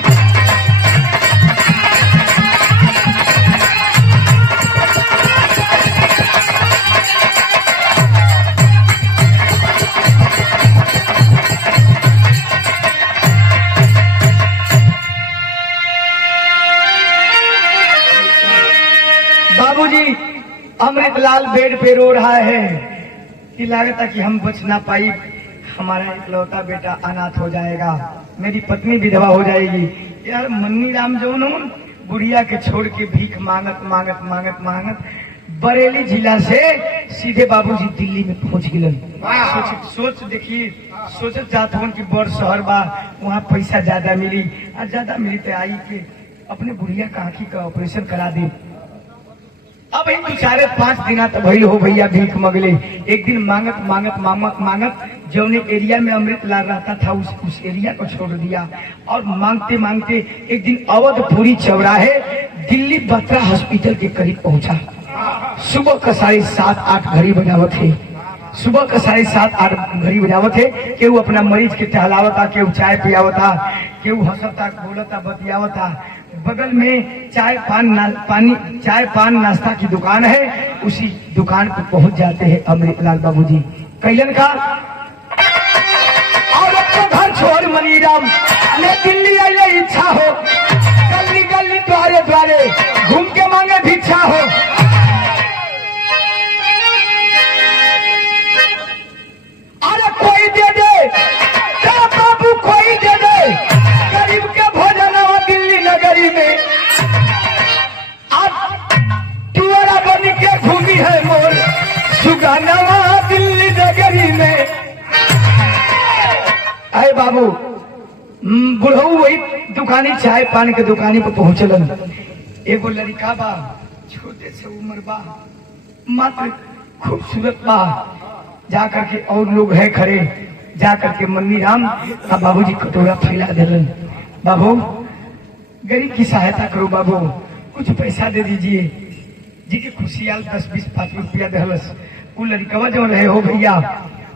बाबूजी अमृतलाल बेड पे रो रहा है कि लागता कि हम बच ना पाई। हमारा इकलौता बेटा अनाथ हो जाएगा मेरी पत्नी विधवा हो जाएगी। यार मन्नी राम जो बुढ़िया के छोड़ के भीख मांगत बरेली जिला से सीधे बाबूजी दिल्ली में पहुंच गए। सोच देखिए सोचत जात हो कि बड़ शहर बा वहाँ पैसा ज्यादा मिली और ज्यादा मिली तो आई के अपने बुढ़िया का आँखी का ऑपरेशन करा दी। अब इन 4-5 दिन तो भइल हो भैया भीख मगले। एक दिन मांगत जौने एरिया में अमृतलाल रहता था उस एरिया को छोड़ दिया और मांगते एक दिन अवधपुरी चौराहे दिल्ली बत्रा हॉस्पिटल के करीब पहुंचा। सुबह का 7:30-8 घड़ी बजावत है। सुबह का 7:30-8 घड़ी बजावत है। केहू अपना मरीज के टहलावता केहू चाय पियावता केहू हंसता बोलता बतियावता। बगल में चाय पान नाश्ता की दुकान है। उसी दुकान पर पहुंच जाते हैं अमृतलाल बाबूजी। कैलन का और अपने घर छोड़ मनीराम ने दिल्ली आने इच्छा हो गली द्वारे घूम के मांगे भिक्षा हो। अरे कोई दे दे बाबू कोई दे दे गरीब के भोजन दिल्ली नगरी में अब टुअरा बन के घूमी है मोर सुगनवा दिल्ली नगरी में। अरे बाबू बुढ़ऊ वही दुकानी चाय पान के दुकानी पर पहुंचलन। एगो लड़का बा छोटे से उम्र बा मात्र खूबसूरत बा। जा करके और लोग है खड़े जा करके मन्नी राम का बाबूजी कटोरा फैला दिलन। बाबू गरीब की सहायता करो बाबू कुछ पैसा दे दीजिए। जी के खुशियाल 10-20-5 रुपया दहलस। वो लड़कवा जो रहे हो भैया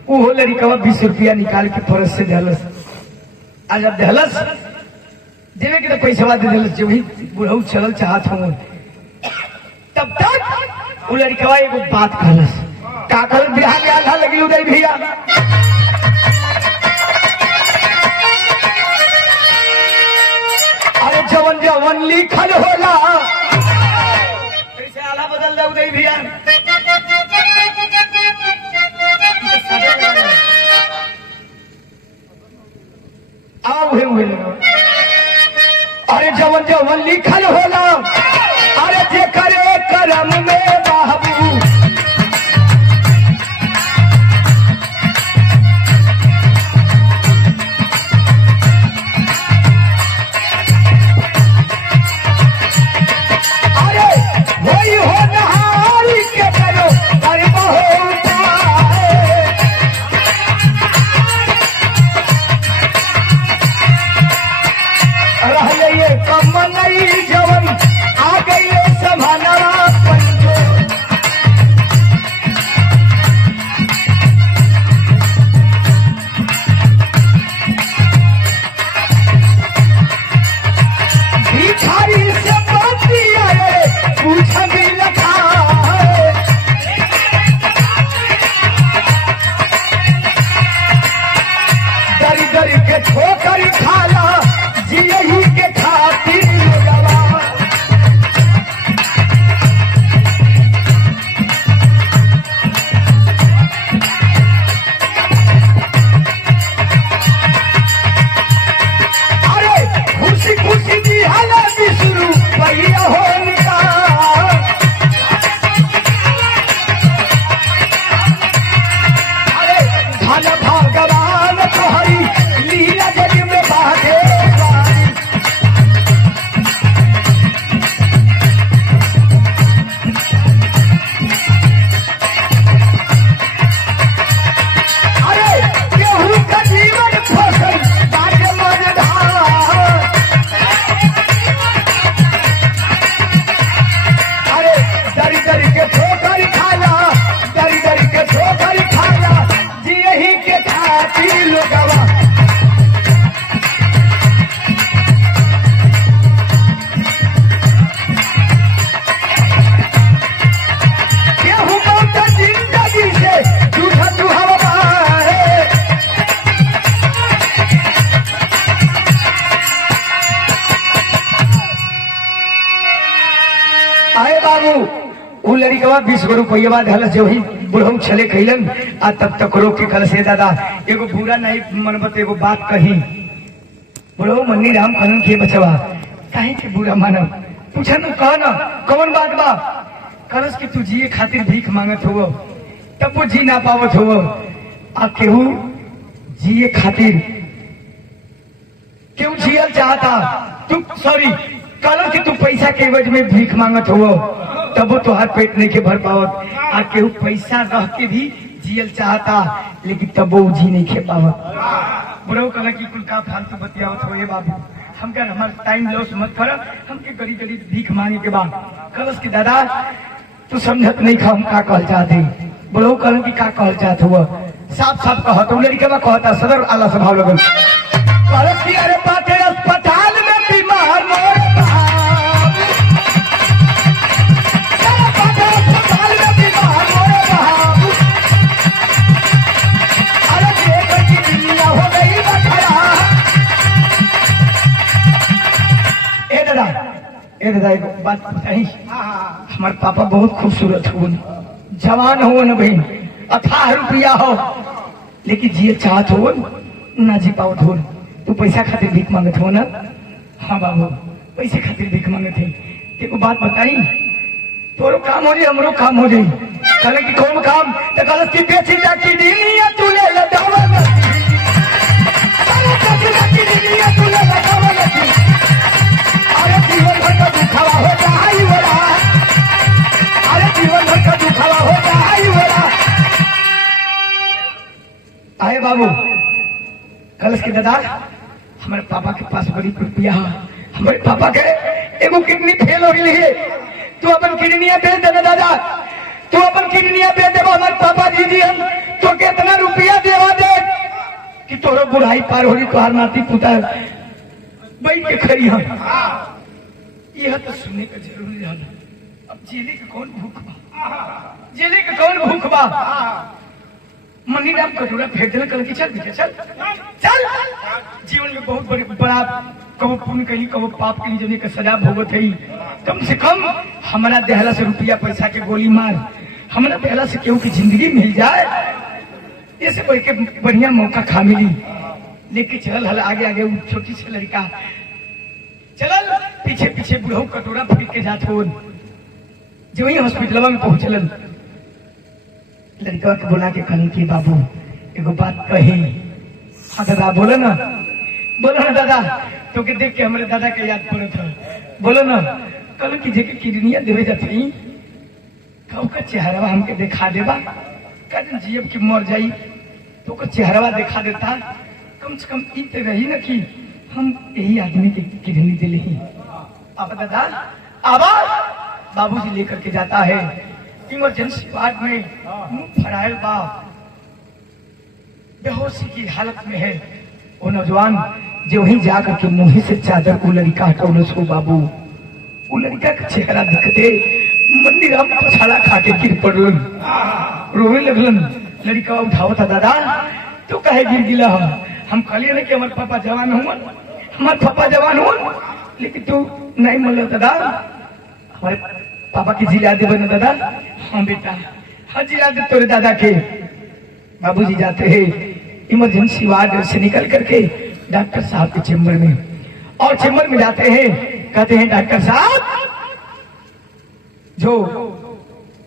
वो लड़कवा 20 रुपया निकाल के फरस से दहलस। आज अब दहलस देवे के तो पैसा दे दहलस जो भी बुढ़ऊ चलल चाहत हूँ। तब तक वो लड़कवा एगो बात कहलस काकल बिहार में आधा लगी उदय भैया अरे जवन जवन लिखल होला कैसे आला बदल दे उदय भैया अरे जवन जवन लिखल होला अरे जे करे करम में बाबू अरे वही हो नहारी के करो अरे बहुत रह कम नहीं जवन आ गई समाना पंचो भिखारी से बाती आए पूछ भी लखा दरी दरी के ठोकर खाला जियही के खातिर लगवा अरे खुशी खुशी दी हाला बिसरू भैया हो निका अरे धन भगवान तोहरी लीला जग में बाधे लड़िकवा 20 गो रुपया बाद हल जो ही बुढ़ऊ छले खैलन आ तब तक रोक के कल से दादा एगो बुरा नहीं मनबत एगो बात कही बुढ़ऊ मन्नी राम कानून के बचवा काहे के बुरा मानब पूछा न कह न कौन बात बा करस कि तू जिए खातिर भीख मांगत हो तब वो जी ना पावत हो आ केहू जिए खातिर क्यों जियल चाहता तू सॉरी कल कि तू पैसा के एवज में भीख मांगत हो तब वो तुहार पेट नहीं के भर पावत आ केहू पैसा रह के भी जियल चाहता लेकिन तब वो जी नहीं खे पावत बुढ़ऊ कहला कि कुल का फालतू बतियावत हो ये बाबू हमका हमारा टाइम लॉस मत कर हमके गरीब गरीब भीख मांगे के बाद कलस की दादा तू समझत नहीं खा हम का कहल चाहते बुढ़ऊ कहल कि का कहल चाहत हुआ साफ साफ कहत लड़के बा कहता सदर आला स्वभाव लगल कलस की अरे बाटे अस्पताल में बीमार मोर दादा एक बात बताई हमारे पापा बहुत खूबसूरत हो जवान हो न बहन 18 रुपया हो लेकिन जिए चाहत हो ना जी पावत हो तू पैसा खातिर भीख मांगत हो ना हाँ बाबू पैसे खातिर भीख मांगत है एक बात बताई तोरो काम हो जाए हमरो काम हो जाए कल की कौन काम तो कल की बेची जाती दुनिया तू ले लदावा अरे जीवन भर का दुखावा हो जाए बोला अरे जीवन भर का दुखावा हो जाए बोला आए बाबू कलश के दादा हमारे पापा के पास बड़ी रुपया हमारे पापा के एगो किडनी फेल हो गई है तू अपन किडनिया बेच दे दादा तू अपन किडनिया बेच दे हमारे पापा जी हम तो कितना रुपया देवा दे कि तोरो बुढ़ाई पार हो रही तुहार नाती पुता बैठ के खरी हम यह तो सुनने का जरूरी है अब जेले के कौन भूख बा जेले के कौन भूख बा। मनी राम कटोरा फेंक दिला, कल की चल बेटा चल चल। जीवन में बहुत बड़ा कबो पुण्य कही कबो पाप कही जने का सजा भोगत है। कम से कम हमारा देहला से रुपया पैसा के गोली मार, हमारा देहला से केहू की जिंदगी मिल जाए, ऐसे बढ़ के बढ़िया मौका खा मिली। लेके चल हल आगे आगे वो छोटी सी लड़का चलल, पीछे पीछे बुढ़ऊ कटोरा फेंक के जात हो। जो वही हॉस्पिटलवा में पहुंचलन, लड़का के बोला के कहन की बाबू एगो बात कही। हाँ दादा बोलो ना दादा, तो के देख के हमारे दादा के याद पड़े था। बोलो ना। कल की जेके किडनिया देवे जाती कब का चेहरा हमके दिखा देबा, कल जीव की मर जाई तो का चेहरा दिखा देता। कम से कम इत रही ना कि हम यही आदमी के किडनी दिले ही। अब दादा आवाज बाबूजी लेकर के जाता है इमरजेंसी वार्ड में, मुंह फड़ायल बा, बेहोशी की हालत में है। वो नौजवान जो वहीं जाकर के मुंह से चादर को लड़का हटौल सो बाबू, वो लड़का का चेहरा दिखते मंदिर हम पछाड़ा खा के गिर पड़लन, रोने लगलन। लड़का उठाओ था दादा तो कहे गिर गिला हम कहलिए ना कि हमारे पापा जवान हुआ, हमारे पापा जवान हुआ, लेकिन तू नहीं मिल दादा हमारे पापा की जिला दे बना दादा। हाँ बेटा हाँ जिला दे तोरे दादा के। बाबूजी जाते हैं इमरजेंसी वार्ड से निकल करके डॉक्टर साहब के चेम्बर में, और चेम्बर में जाते हैं, कहते हैं डॉक्टर साहब जो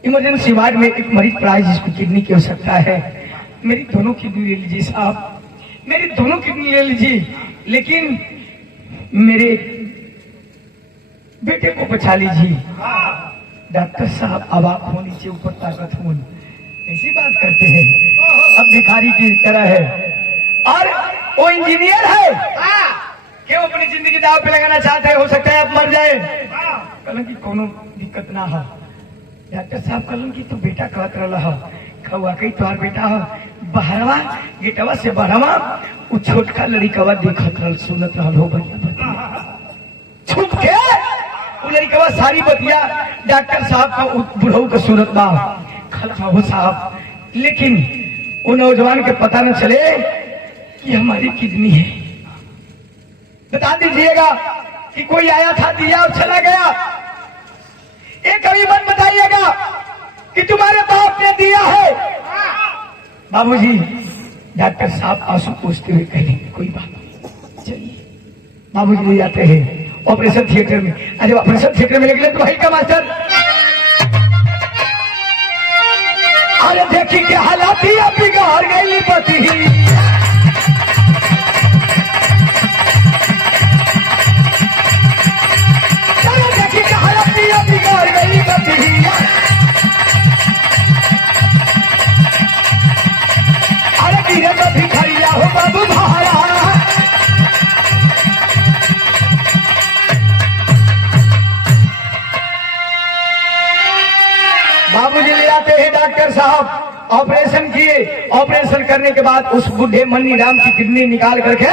इमरजेंसी वार्ड में एक मरीज पड़ा है जिसको किडनी की आवश्यकता है, मेरी दोनों किडनी ले लीजिए साहब, मेरी दोनों किडनी ले लीजिए, लेकिन मेरे बेटे को बचा लीजिए। डॉक्टर साहब अवाक हो, नीचे ऊपर ताकत हो, ऐसी बात करते हैं अब भिखारी की तरह है। और वो इंजीनियर है क्यों अपनी जिंदगी दाव पे लगाना चाहते हैं, हो सकता है आप मर जाए। कलन की कोनो दिक्कत ना हो। डॉक्टर साहब कलन की तो बेटा कहत रहा खवा कई तोहार बेटा हो, बहरवा गेटवा से बहरवा वो छोटका लड़ीकवा देखत रहल सुनत रहल हो बढ़िया छुप के वो लड़ीकवा सारी बतिया डॉक्टर साहब का बुढ़ऊ का सूरत बा खलका हो साहब। लेकिन वो नौजवान के पता न चले कि हमारी किडनी है। बता दीजिएगा कि कोई आया था दिया और चला गया, एक कभी मत बताइएगा कि तुम्हारे बाप ने दिया है। बाबूजी डॉक्टर साहब आंसू पूछते हुए कहेंगे कोई बात नहीं चलिए। बाबूजी ले जाते हैं ऑपरेशन थिएटर में। अरे ऑपरेशन थिएटर में निकले तो भाई का मास्टर अरे देखी के हालात ही अब बिगाड़ गई पति भिखारिया हो बाबू भाया। बाबूजी ले आते हैं डॉक्टर साहब, ऑपरेशन किए। ऑपरेशन करने के बाद उस बुढ़े मन्नी राम की किडनी निकाल करके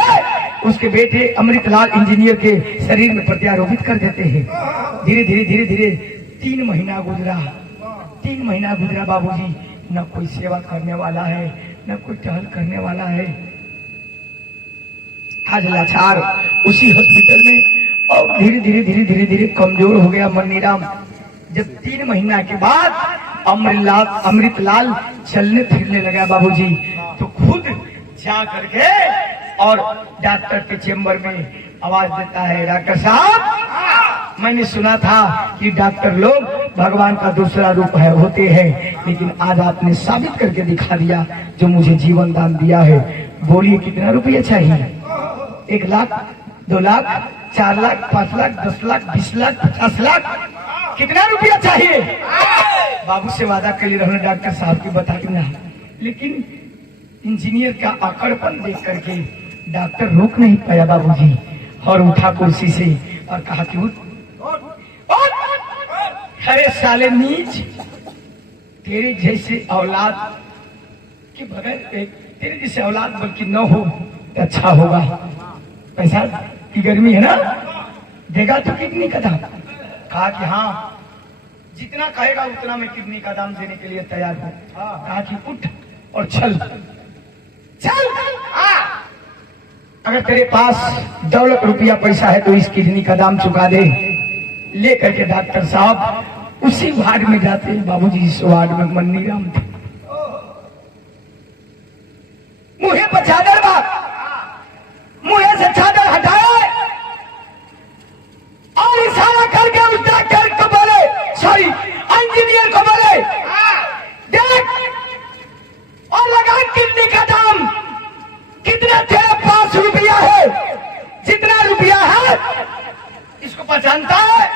उसके बेटे अमृतलाल इंजीनियर के शरीर में प्रत्यारोपित कर देते हैं। धीरे धीरे धीरे धीरे 3 महीना गुजरा। 3 महीना गुजरा बाबूजी, न कोई सेवा करने वाला है न कोई टहल करने वाला है। आज लाचार उसी हॉस्पिटल में, और धीरे धीरे धीरे धीरे धीरे कमजोर हो गया मन्नीराम। जब 3 महीना के बाद अमृतलाल चलने फिरने लगा बाबूजी, तो खुद जा करके और डॉक्टर के चेम्बर में आवाज देता है डॉक्टर साहब मैंने सुना था कि डॉक्टर लोग भगवान का दूसरा रूप है होते हैं, लेकिन आज आपने साबित करके दिखा दिया जो मुझे जीवन दान दिया है। बोलिए कितना रुपया चाहिए? 1 लाख 2 लाख 4 लाख 5 लाख 10 लाख 20 लाख 50 लाख कितना रुपया चाहिए? बाबू से वादा कर ले रहे डॉक्टर साहब की बता देना। लेकिन इंजीनियर का अकड़पन देख करके डॉक्टर रोक नहीं पाया बाबूजी, और उठा कुर्सी से और कहा कि उठ। अरे साले नीच, तेरे जैसे औलाद के बगैर तेरे जैसे औलाद बल्कि न हो तो अच्छा होगा। पैसा की गर्मी है ना, देगा तो कितनी कदम? कहा कि हाँ जितना कहेगा उतना मैं किडनी का दाम देने के लिए तैयार हूँ। कहा कि उठ और चल चल। अगर तेरे पास दौलत रुपया पैसा है तो इस किडनी का दाम चुका दे। ले करके डॉक्टर साहब उसी वार्ड में जाते हैं। बाबूजी इस वार्ड में मन्नी राम थे। मुहे पर चादर बात, मुहे से चादर हटाए और इशारा करके उस डॉक्टर को बोले, सॉरी इंजीनियर को बोले, देख और लगा किडनी का दाम कितना तेरे पास रुपया है, जितना रुपया है इसको पहचानता है,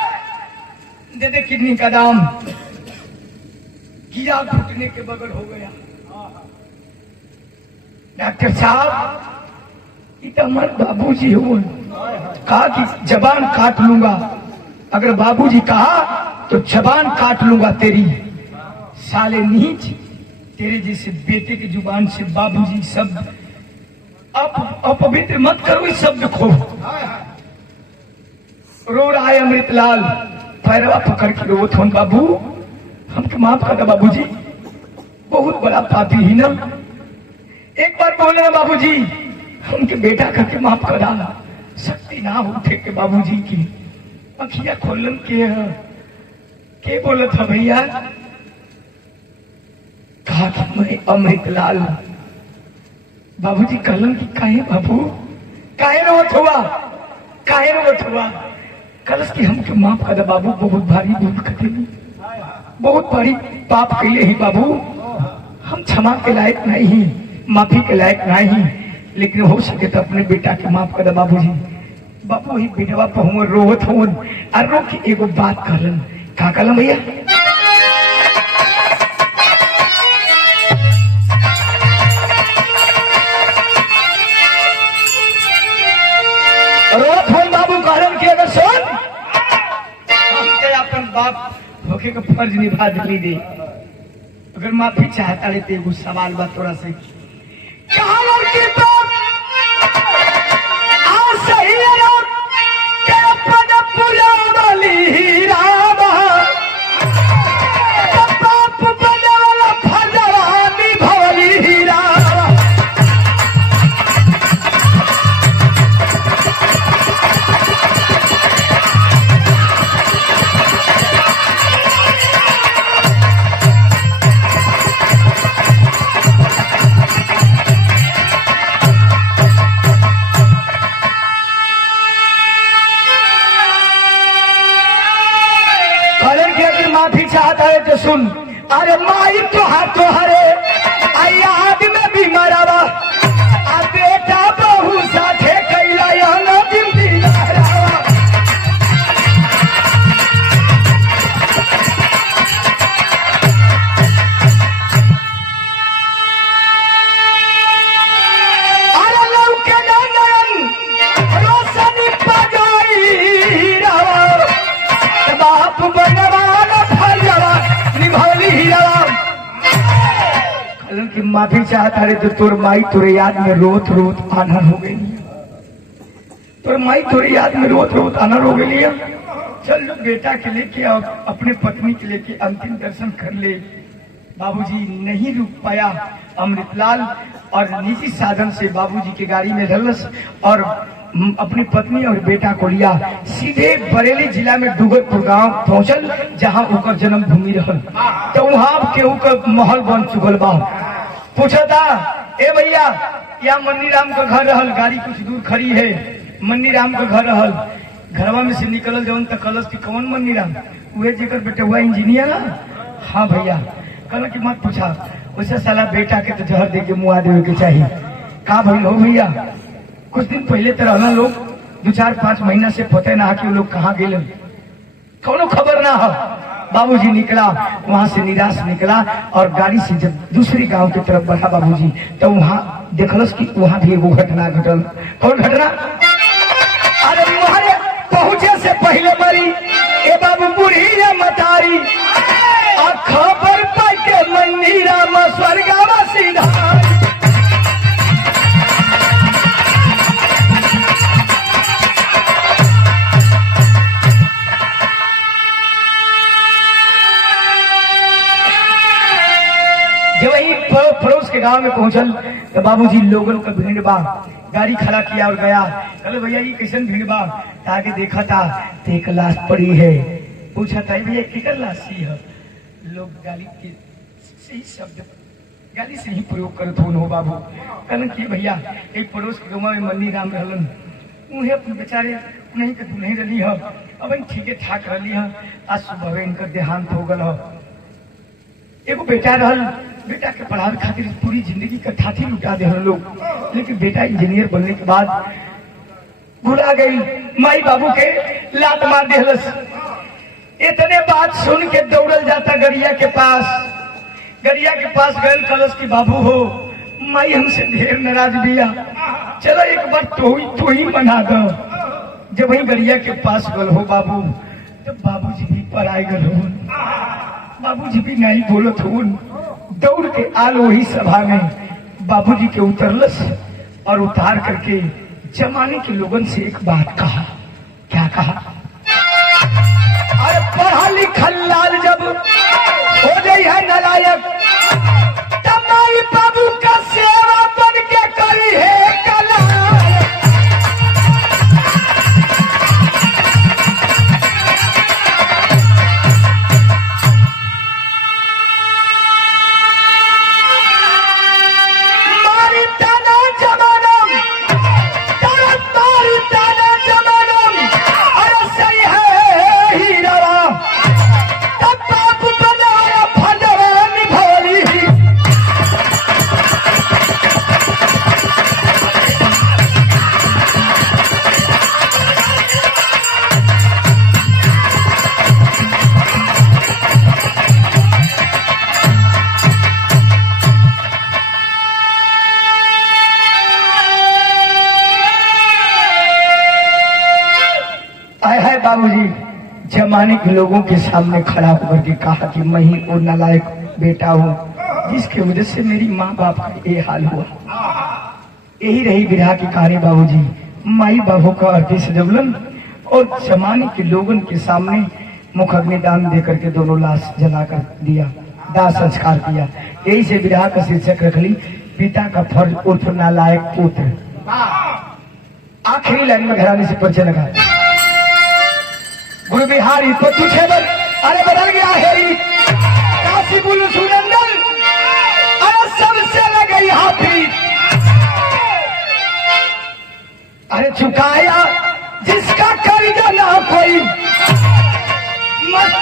दे दे किडनी का दाम। गिरा घुटने के बगल हो गया। डॉक्टर साहब ये तो हमारे बाबूजी हो। कहा कि जबान काट लूंगा, अगर बाबूजी कहा तो जबान काट लूंगा तेरी। साले नीच, तेरे जैसे बेटे की जुबान से बाबूजी शब्द अपवित्र मत करो, इस शब्द को। रो रहा है अमृतलाल, पैरवा पकड़ के रो थोन, बाबू हमको माफ कर दो बाबूजी, बहुत बड़ा पापी ही ना। एक बार बोले ना बाबूजी हमके बेटा करके माफ करा। शक्ति ना उठे के बाबूजी की अखिया खोलन के बोला था भैया। कहा कि मैं अमृतलाल। बाबूजी कहलन की काहे बाबू, काहे रोत हुआ, काहे रोत हुआ। कलश की हमके माफ कर दे बाबू, बहुत भारी भूल कर बहुत बड़ी पाप कैले ही बाबू, हम क्षमा के लायक नहीं ही, माफी के लायक नहीं, लेकिन हो सके तो अपने बेटा के माफ कर दे बाबूजी। बाबू ही बेटवा पहुँ रोवत हो और रो के एगो बात कहलन। का कहलन भैया, रोवत हो बाबू कहलन कि अगर सुन हमके अपन बाप होके का फर्ज निभा दिली दे, अगर माफी चाहता रहते एगो सवाल बा तोरा से। कहलन कि तो आ सही राम के अपन पूरा वाली राम बाप बने वाला फजवा निभवली राम। माफी चाहता है तो सुन, अरे माई तो हाथों हरे याद में भी मरावा, बेटा बहू साथे कैला यहाँ दिन दिलावा। अरे लौके नयन रोशनी पजाई रवा, बाप बनवा की माफी चाहता रहे तो तोर माई तोरे याद में रोत रोत आनर हो गई। तोर माई तोरे याद में रोत रोत आनर हो गई। चल बेटा के लेके और अपने पत्नी के लेके अंतिम दर्शन कर ले। बाबूजी नहीं रुक पाया अमृतलाल और निजी साधन से बाबूजी की गाड़ी में ढलस और अपनी पत्नी और बेटा को लिया सीधे बरेली जिला में डूगरपुर गांव पहुंचल, जहां उनका जन्म भूमि रहल। तो वहां केहू का महल बन चुकल बा। पूछा था ए भैया या मन्नी राम का घर रहल, गाड़ी कुछ दूर खड़ी है, मन्नी राम का घर रहल। घरवा में से निकलल जवन तक कलश की कौन मन्नी राम, वह जेकर बेटा हुआ इंजीनियर। हाँ भैया, कल की मत पूछा, वैसे साला बेटा के तो जहर दे के मुआ देवे के चाहिए। कहा भइल हो भैया, कुछ दिन पहले तो रहना लोग 2-4-5 महीना से पता ना कि वो लोग कहाँ गए, कौनो खबर ना हो। बाबूजी निकला वहां से निराश निकला और गाड़ी से जब दूसरी गांव की तरफ बढ़ा बाबूजी, तो वहां देखलस कि वहां भी एगो घटना घटल। कौन घटना? अरे वहां पहुंचे से पहले मरी ए बाबू बूढ़ी या मतारी, खबर पाई के मन्नी राम स्वर्गवा सीधा। पड़ोस के गांव में पहुंचल तो बाबूजी लोगन का भीड़ बा, गाड़ी खड़ा किया और गया। कल भैया ये कैसे भीड़ बा? आगे देखा था तो एक लाश पड़ी है। पूछा था भैया किधर लाशी है? लोग गाली के सही शब्द गाली से ही प्रयोग करत हो बाबू। कहलन कि भैया एक पड़ोस के गाँव में मन्नी राम रहलन, उन्हें अपन बेचारे उन्हीं के दुल्हन रही है, अब ठीक ठाक रही है। आज सुबह इनकर देहांत हो गल। एगो बेटा रहल, बेटा के पढ़ावे खातिर पूरी जिंदगी का ठाठी लुटा दे लोग, लेकिन बेटा इंजीनियर बनने के बाद भुला गई, माई बाबू के लात मार देहलस। इतने बात सुन के दौड़ल जाता गरिया के पास गए, कलश की बाबू हो माई हमसे ढेर नाराज बिया, चलो एक बार तो ही मना दो। जब वही गरिया के पास गल हो बाबू, तो बाबूजी भी पर आए गल हो, बाबूजी भी नहीं बोलत हो। दौड़ के आल वही सभा में बाबूजी के उतरलस और उतार करके जमाने के लोगन से एक बात कहा। क्या कहा? अरे पढ़ा लिखा लाल जब हो गई है नालायक, तब माई बाबू का सेवा बन के करी है कलायक। मारी ताना जमानम, तारी ताना जमानम, अरे सही है हीरा, तब बाप बनाया फजरा निभोली। आए है बाबूजी जमाने के लोगों के सामने खड़ा होकर के कहा कि मैं ही वो नालायक बेटा हूँ जिसकी वजह से मेरी माँ बाप का ये हाल हुआ। यही रही विरहा की कहानी बाबूजी। माई बाबू का अर्थी सजवलन और जमाने के लोगों के सामने मुख अग्निदान दे करके दोनों लाश जलाकर दिया, दाह संस्कार किया। यही से विरहा का शीर्षक रख ली पिता का फर्ज उर्फ नालायक पुत्र। आखिरी लाइन में घराने से परिचय लगा। गुरु बिहारी तो तुझे अरे बदल गया है काशी बुल सुनंदन, अरे सबसे लगे हाथी, अरे चुकाया जिसका कर्ज ना कोई मस्त